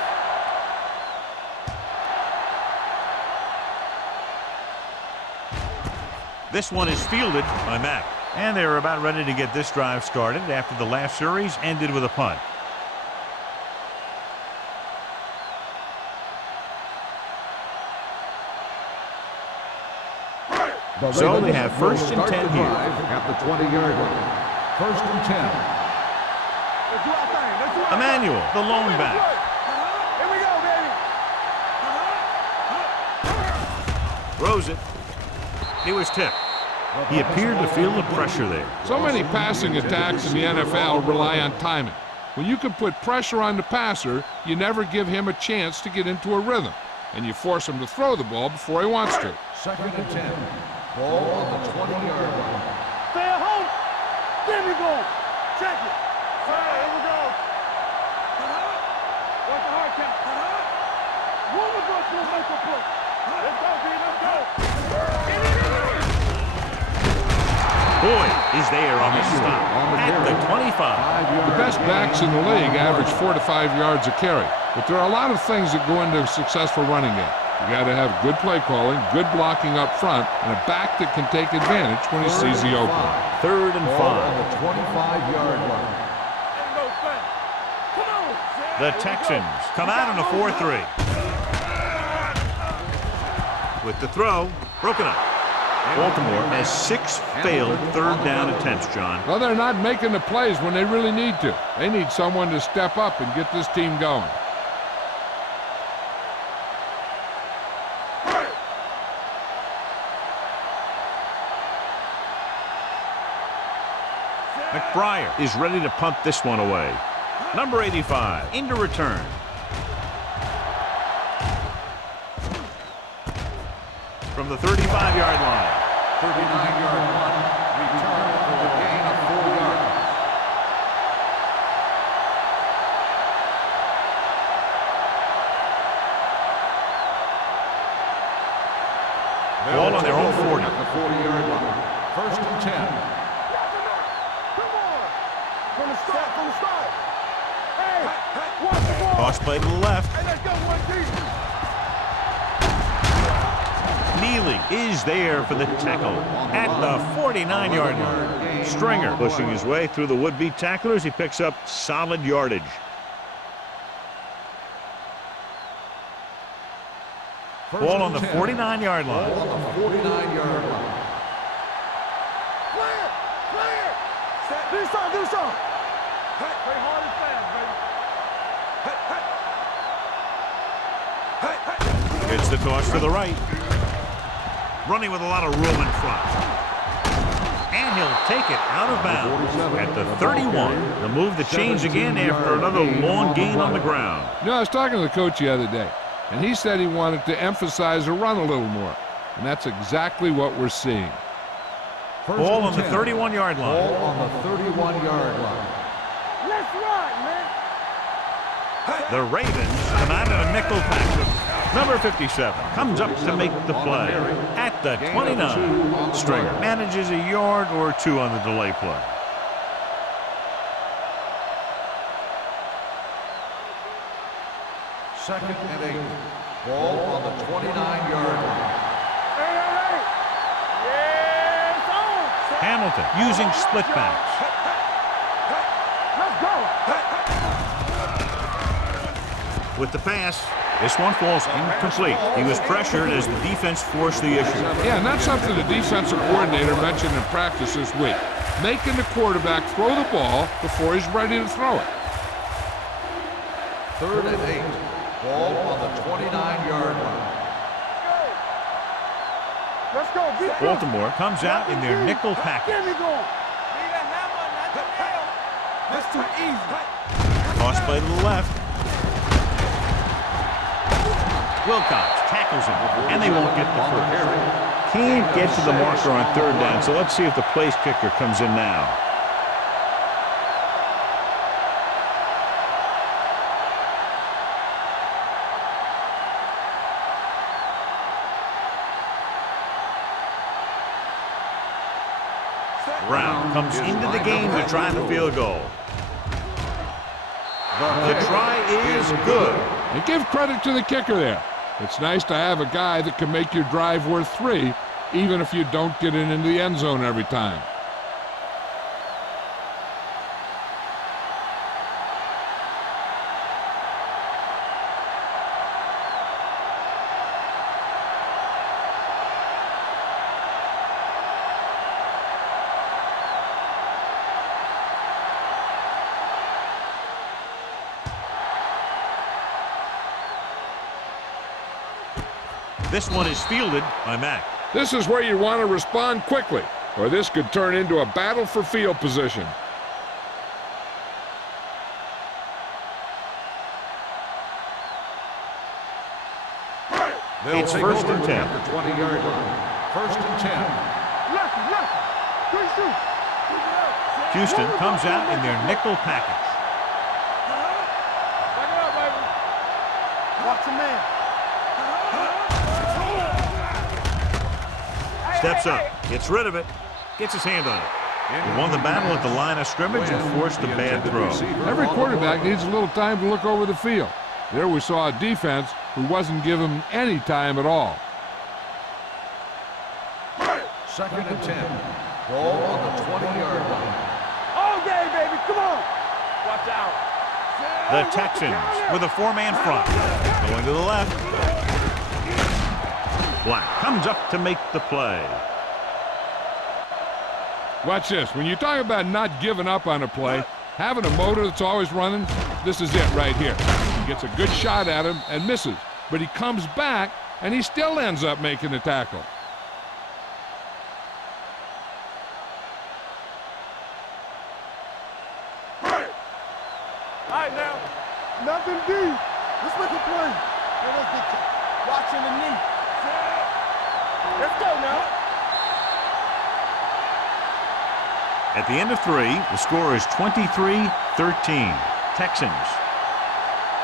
This one is fielded by Mack. And they're about ready to get this drive started after the last series ended with a punt. So they have first and 10 here. At the 20-yard line. First and 10. Let's do our thing. Let's do our Emmanuel, the lone thing. back. Here we go, baby. Throws it. He was tipped. He appeared to feel the pressure there. So many passing attacks in the NFL rely on timing. When you can put pressure on the passer, you never give him a chance to get into a rhythm, and you force him to throw the ball before he wants to. 2nd and 10. Ball on the 20-yard line. Stay at home. There we go. Check it. Here we go. What's the hard count? One of us will make a play. Let's go, B. Let's go. Boyd is there on the stop at the 25. The best backs in the league average 4 to 5 yards a carry, but there are a lot of things that go into a successful running game. You got to have good play calling, good blocking up front, and a back that can take advantage when he sees the opening. 3rd and 5. Ball on the 25-yard line. The Texans come out in a 4-3. With the throw, broken up. Baltimore has 6 failed 3rd down attempts, John. Well, they're not making the plays when they really need to. They need someone to step up and get this team going. McBriar is ready to punt this one away. Number 85 into return. From the 35-yard line. 39-yard punt. Return for a gain of 4 yards. Ball on their own 40. At the 40-yard line. 1st and 10. Come on. From the start. Hey, watch the ball. Toss play to the left. Hey, let's go, 1-3. Neely is there for the tackle at the 49-yard line. Stringer pushing his way through the would-be tacklers. He picks up solid yardage. Ball on the 49-yard line. Ball on the 49-yard line. Clear. Do something. Play hard and fast, baby. Gets the toss to the right. Running with a lot of room in front. And he'll take it out of bounds at the 31. The move that changed again after another long gain on the ground. You know, I was talking to the coach the other day, and he said he wanted to emphasize the run a little more, and that's exactly what we're seeing. Ball on the 31-yard line. Ball on the 31-yard line. Let's run, man. The Ravens come out in a nickel package. Number 57 comes up to make the play at the 29. Stringer manages a yard or 2 on the delay play. Second and 8. Ball on the 29-yard line. Hey. Yes, on. Hamilton using split backs. Let's go. With the pass, this one falls incomplete. He was pressured as the defense forced the issue. Yeah, and that's something the defensive coordinator mentioned in practice this week. Making the quarterback throw the ball before he's ready to throw it. 3rd and 8. Ball on the 29-yard line. Let's go. Baltimore comes out in their nickel package. There we go. Need a hammer, not the nail. That's too easy. Toss play to the left. Wilcox tackles him, and they won't get the first. Can't get to the marker on 3rd down, so let's see if the place kicker comes in now. Brown comes into the game to try the field goal. The try is good. And give credit to the kicker there. It's nice to have a guy that can make your drive worth 3, even if you don't get it into the end zone every time. This one is fielded by Mack. This is where you want to respond quickly, or this could turn into a battle for field position. They'll It's take first over and 10. at the 20-yard line. First and 10. Houston comes out in their nickel package. Watch your man. Steps up, gets rid of it, gets his hand on it. He won the battle at the line of scrimmage and forced a bad throw. Every quarterback needs a little time to look over the field. There we saw a defense who wasn't given any time at all. Second and 10. Ball on the 20-yard line. All day, baby. Come on. Watch out. The Texans with a four-man front. Going to the left. Black comes up to make the play. Watch this. When you talk about not giving up on a play, having a motor that's always running, this is it right here. He gets a good shot at him and misses, but he comes back and he still ends up making the tackle. All right, now. Nothing deep. Let's make a play. Let's get you. Watching the knee. Let's go now. At the end of 3, the score is 23-13. Texans.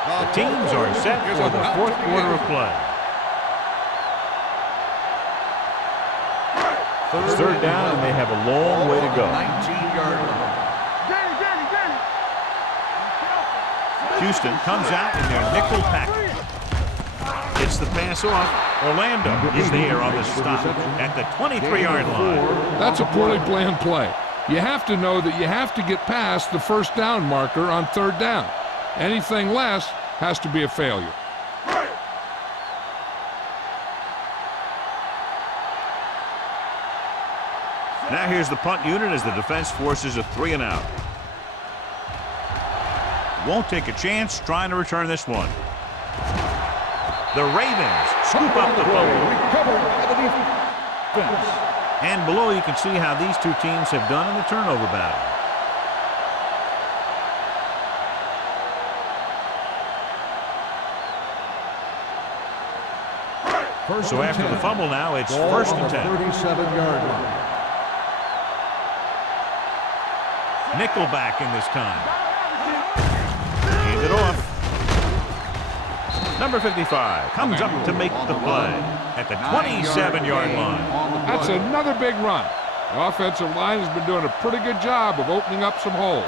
The teams are set for the fourth quarter of play. It's third down, and they have a long way to go. 19-yard line. Houston comes out in their nickel package. Gets the pass off. Orlando is there on the stop at the 23-yard line. That's a poorly planned play. You have to know that you have to get past the first down marker on third down. Anything less has to be a failure. Now here's the punt unit as the defense forces a 3-and-out. Won't take a chance trying to return this one. The Ravens scoop up the ball. And below you can see how these two teams have done in the turnover battle. So after the fumble now, it's first and 10. 37-yard line. Nickelback in this time. Hand it off. Number 55 comes up to make the play at the 27-yard line. That's another big run. The offensive line has been doing a pretty good job of opening up some holes.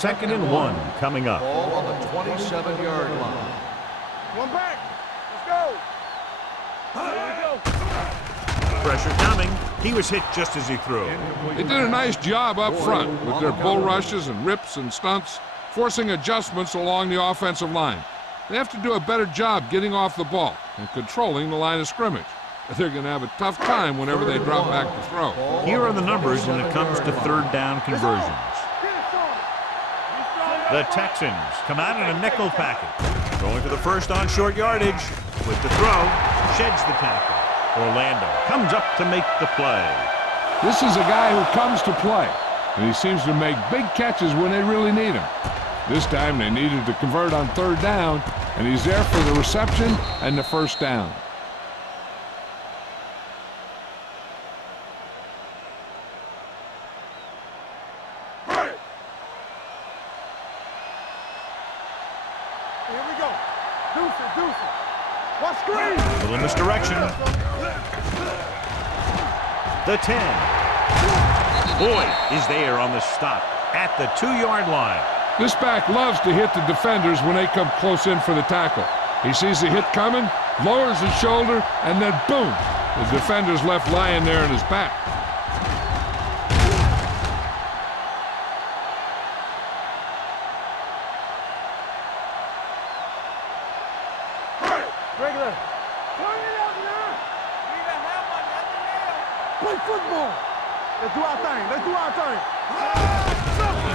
Second and 1 coming up. Ball on the 27-yard line. One back. Let's go. Here we go. Pressure coming. He was hit just as he threw. They did a nice job up front with their bull rushes and rips and stunts, forcing adjustments along the offensive line. They have to do a better job getting off the ball and controlling the line of scrimmage. They're going to have a tough time whenever they drop back to throw. Here are the numbers when it comes to third down conversions. The Texans come out in a nickel package. Going to the first on short yardage. With the throw, sheds the tackle. Orlando comes up to make the play. This is a guy who comes to play, and he seems to make big catches when they really need him. This time they needed to convert on third down, and he's there for the reception and the first down. Here we go. Deuce it. One screen. Little misdirection. The 10. Boyd is there on the stop at the 2-yard line. This back loves to hit the defenders when they come close in for the tackle. He sees the hit coming, lowers his shoulder, and then boom, the defender's left lying there in his back. Regular. Play football. Let's do our thing.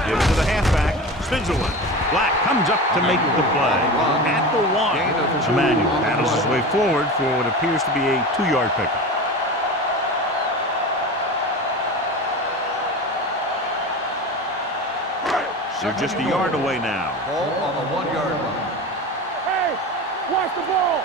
Give it to the halfback. Spins away. Black comes up to make the play. At the 1. Emmanuel battles his way forward for what appears to be a 2-yard pickup. They're just a yard away now. Ball on the 1-yard line. Hey, watch the ball.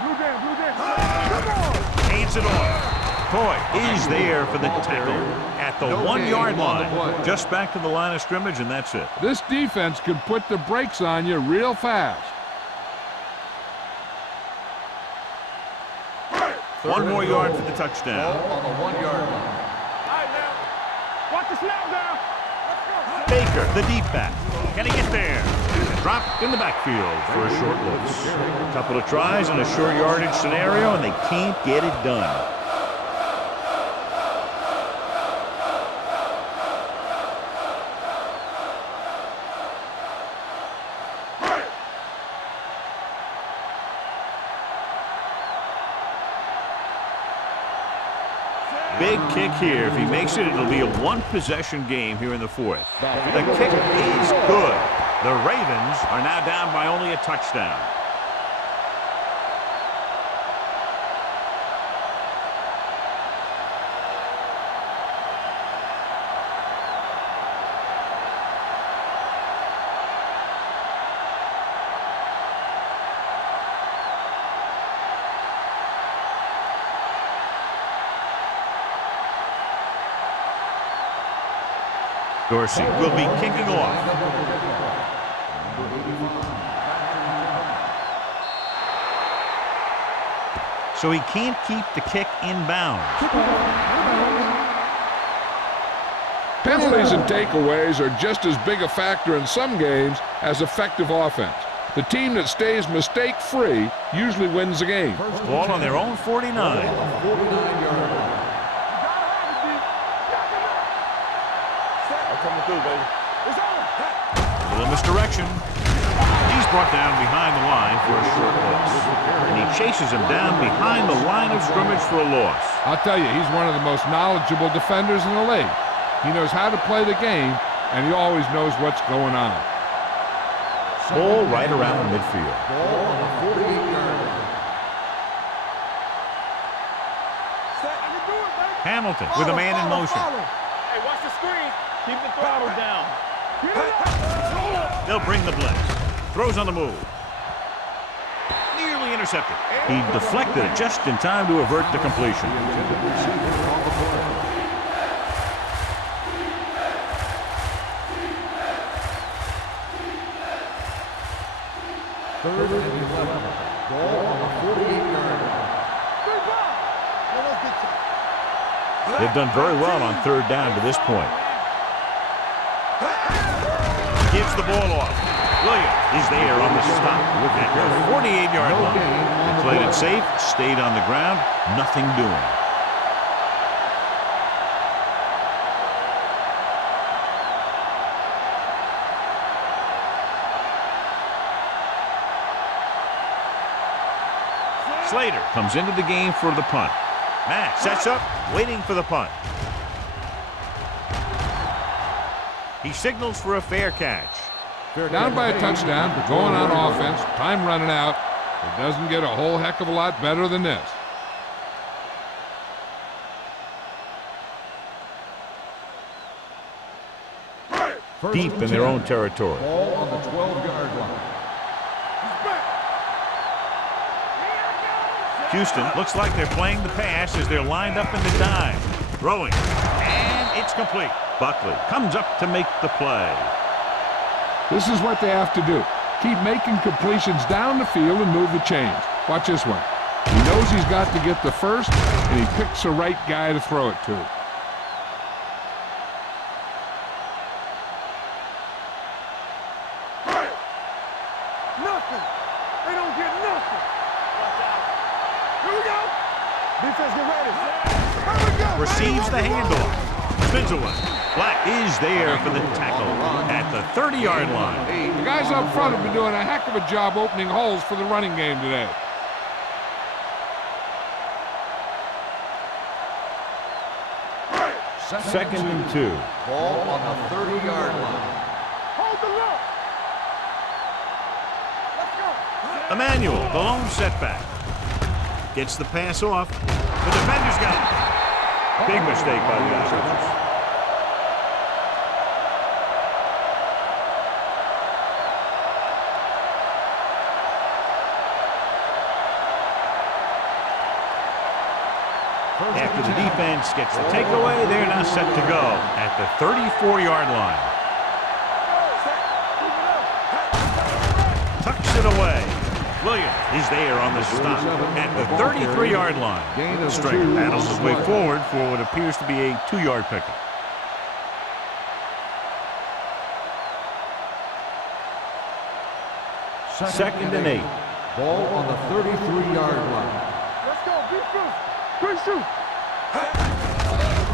Blue down. Come on. Hands it off. Coy is there for the tackle at the 1-yard line. Just back to the line of scrimmage, and that's it. This defense could put the brakes on you real fast. 1 more yard for the touchdown. Ball on the 1-yard line. All right, now. Watch the snap down. Baker, the deep back. Can he get there? Dropped in the backfield for a short loss. A couple of tries in a short yardage scenario, and they can't get it done. Big kick here. If he makes it, it'll be a 1-possession game here in the 4th. The kick is good. The Ravens are now down by only a touchdown. Dorsey will be kicking off. So he can't keep the kick inbounds. Penalties and takeaways are just as big a factor in some games as effective offense. The team that stays mistake-free usually wins the game. Ball on their own 49. 49-yard line. Coming through, baby. It's on. A little misdirection. He's brought down behind the line for a short loss. And he chases him down behind the line of scrimmage for a loss. I'll tell you, he's one of the most knowledgeable defenders in the league. He knows how to play the game, and he always knows what's going on. Ball right around the midfield. Ball on the 48-yard line. Hamilton with a man in motion. Hey, watch the screen. Keep the throttle down. They'll bring the blitz. Throws on the move. Nearly intercepted. He deflected it just in time to avert the completion. Third and 11. Ball on the 48-yard line. They've done very well on 3rd down to this point. Gives the ball off. Williams is there on the stop at the 48-yard line. They played it safe, stayed on the ground, nothing doing. Slater comes into the game for the punt. Matt sets up, waiting for the punt. He signals for a fair catch. Down by a touchdown, going on offense, time running out. It doesn't get a whole heck of a lot better than this. Deep in their own territory. Ball on the 12-yard line. Houston looks like they're playing the pass as they're lined up in the dime. Throwing. And it's complete. Buckley comes up to make the play. This is what they have to do. Keep making completions down the field and move the chains. Watch this one. He knows he's got to get the first, and he picks the right guy to throw it to. Nothing. They don't get nothing. Here we go. Defense, get ready. Here we go. Receives the handoff. Spins away. Black is there for the tackle at the 30-yard line. The guys up front have been doing a heck of a job opening holes for the running game today. Second and 2. Ball on the 30-yard line. Hold the look. Emmanuel, the lone setback. Gets the pass off. The defender's got it. Big mistake by the offense. After the defense gets the takeaway, they're now set to go at the 34-yard line. Tucks it away. Williams is there on the stop at the 33-yard line. Stringer battles his way forward for what appears to be a 2-yard pickup. Second and 8. Ball on the 33-yard line. Let's go. Be true. Quick shoot.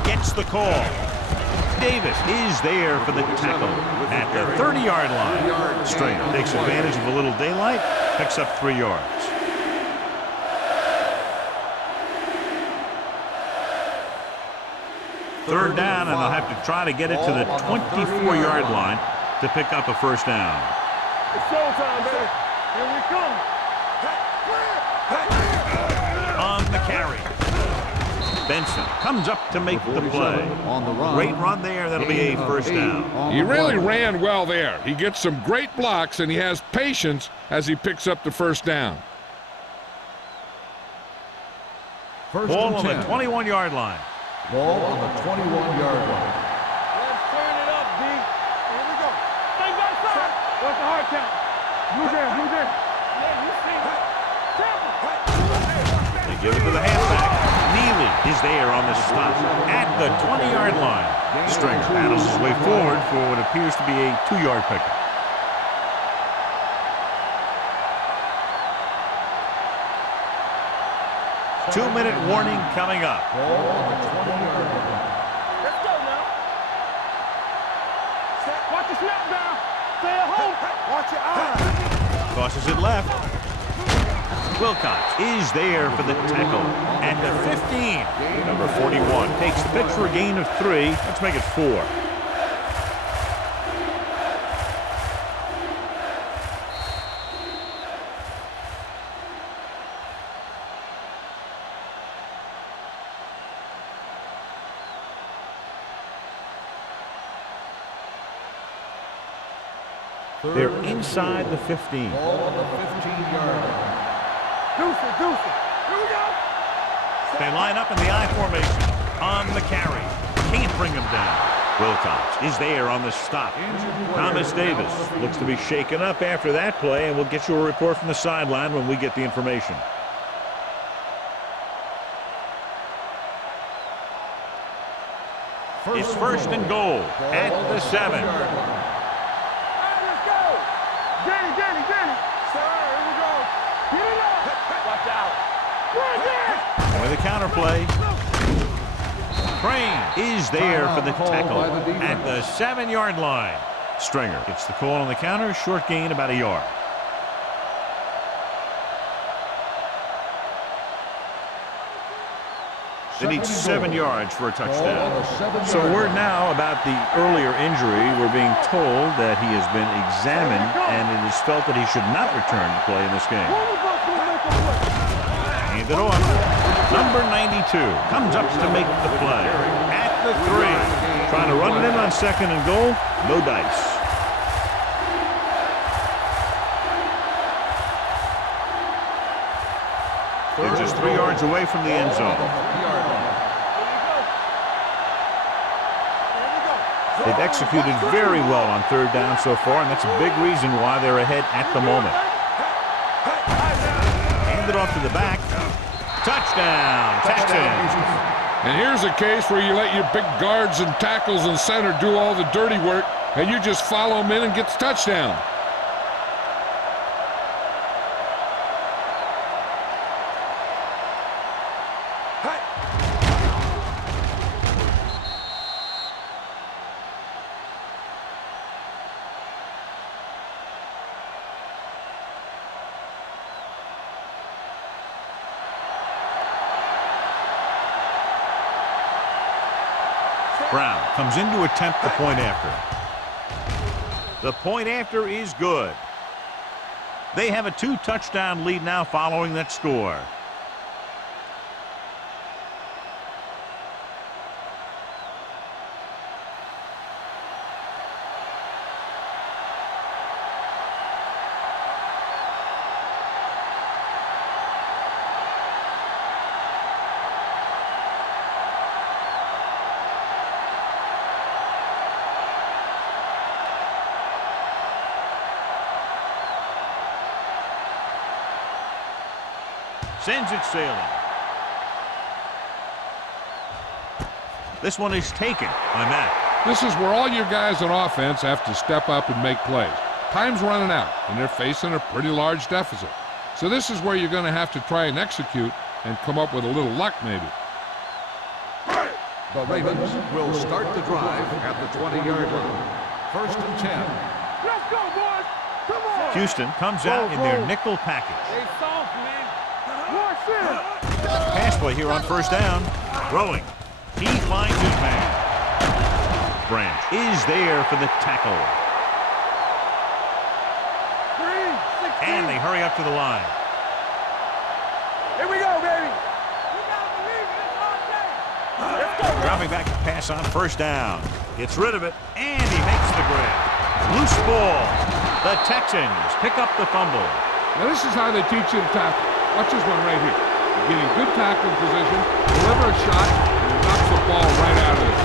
Gets the call. Davis is there for the tackle at the 30-yard line. Stringer takes advantage of a little daylight, picks up 3 yards. Third down, and they'll have to try to get it to the 24-yard line to pick up a first down. It's showtime, baby. Here we come. On the carry. Benson comes up to make the play. On the run. Great run there. That'll be a first down. He really ran well there. He gets some great blocks, and he has patience as he picks up the first down. Ball on the 21-yard line. Ball on the 21-yard line. Let's turn it up, D. Here we go. Stay back side. What's the hard count? Blue there, blue there. Yeah, you see it. They give it to the halfback. Neely is there on the stop at the 20-yard line. Stringer battles his way forward for what appears to be a 2-yard pickup. Two-minute warning coming up. Ball on the 20-yard line. Let's go now. Watch the snap down. Stay at home. Watch your eyes. Tosses it left. Wilcox is there for the tackle at the 15. Number 41 takes the pitch for a gain of 3. Let's make it 4. They're inside the 15. Ball on the 15-yard line. Deuce it. Here we go. They line up in the I formation on the carry. Can't bring him down. Wilcox is there on the stop. Thomas Davis looks to be shaken up after that play, and we'll get you a report from the sideline when we get the information. It's first and goal at the 7. Danny. Sir, here we go. Get it up. Watch out. Right there. With the counterplay. Crane is there for the tackle at the 7-yard line. Stringer gets the call on the counter. Short gain, about a yard. They need 7 yards for a touchdown. So word now about the earlier injury. We're being told that he has been examined, and it is felt that he should not return to play in this game. Hand it off. Number 92 comes up to make the play at the 3. Trying to run it in on second and goal. No dice. They're just 3 yards away from the end zone. They've executed very well on third down so far, and that's a big reason why they're ahead at the moment. Hand it off to the back. Touchdown, Texans. And here's a case where you let your big guards and tackles and center do all the dirty work, and you just follow them in and get the touchdown. Brown comes in to attempt the point after. The point after is good. They have a 2-touchdown lead now following that score. Sends it sailing. This one is taken by Matt. This is where all your guys on offense have to step up and make plays. Time's running out, and they're facing a pretty large deficit. So this is where you're going to have to try and execute and come up with a little luck maybe. The Ravens will start the drive at the 20-yard line. 1st and 10. Let's go, boys. Come on. Houston comes out in their nickel package. Hey, soft, man. Watch it. Pass play here on 1st down. Throwing. He finds his man. Branch is there for the tackle. 3-16. And they hurry up to the line. Here we go, baby. You gotta believe it. It's all day. Let's go. Dropping back to pass on 1st down. Gets rid of it, and he makes the grab. Loose ball. The Texans pick up the fumble. Now this is how they teach you to tackle. Watch this one right here. You're getting good tackling position, deliver a shot, and it knocks the ball right out of it.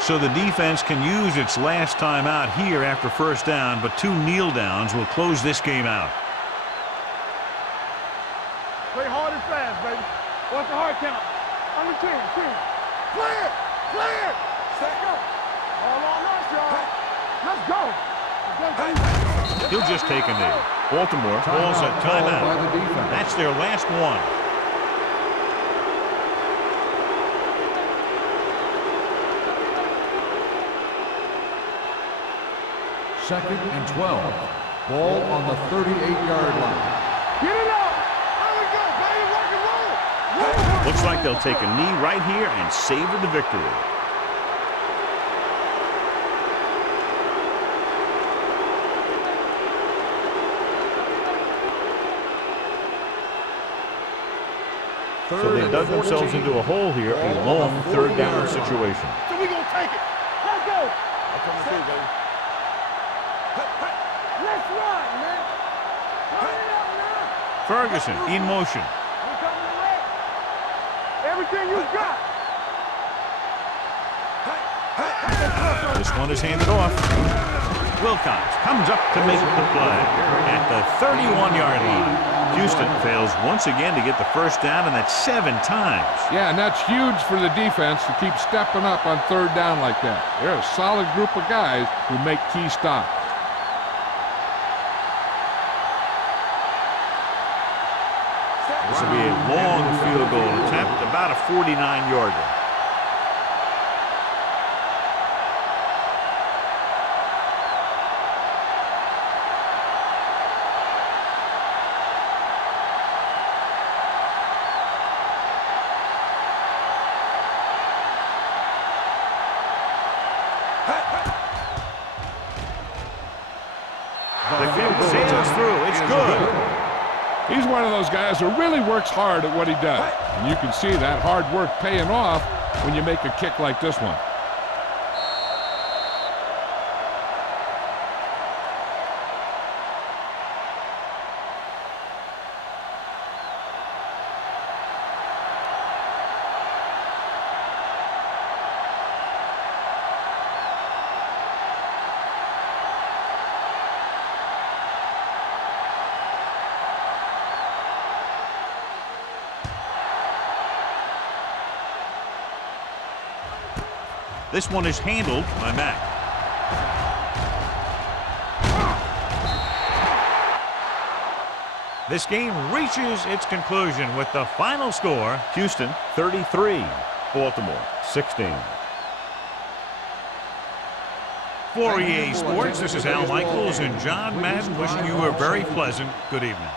So the defense can use its last time out here after 1st down, but 2 kneel downs will close this game out. Play hard and fast, baby. What's the hard count? Under 10. Clear. Set go. All on us, y'all. Let's go. He'll just take a knee. Baltimore calls a timeout. By the defense. That's their last one. Second and 12. Ball on the 38-yard line. Get it up. There we go, baby. Rock and roll. Looks like they'll take a knee right here and savor the victory. So they dug themselves into a hole here, a long 3rd down situation. So we gonna take it. Let's go. I'm coming through, baby. Let's run, man. Run it up now. Ferguson in motion. We coming to wreck. Everything you got. This one is handed off. Wilcox comes up to make the play at the 31-yard line. Houston fails once again to get the 1st down, and that's 7 times. Yeah, and that's huge for the defense to keep stepping up on 3rd down like that. They're a solid group of guys who make key stops. This will be a long field goal attempt, about a 49-yarder. The kick sails through. It's good. He's one of those guys who really works hard at what he does. And you can see that hard work paying off when you make a kick like this one. This one is handled by Mack. This game reaches its conclusion with the final score, Houston 33, Baltimore 16. For EA Sports, this is Al Michaels and John Madden wishing you a very pleasant good evening.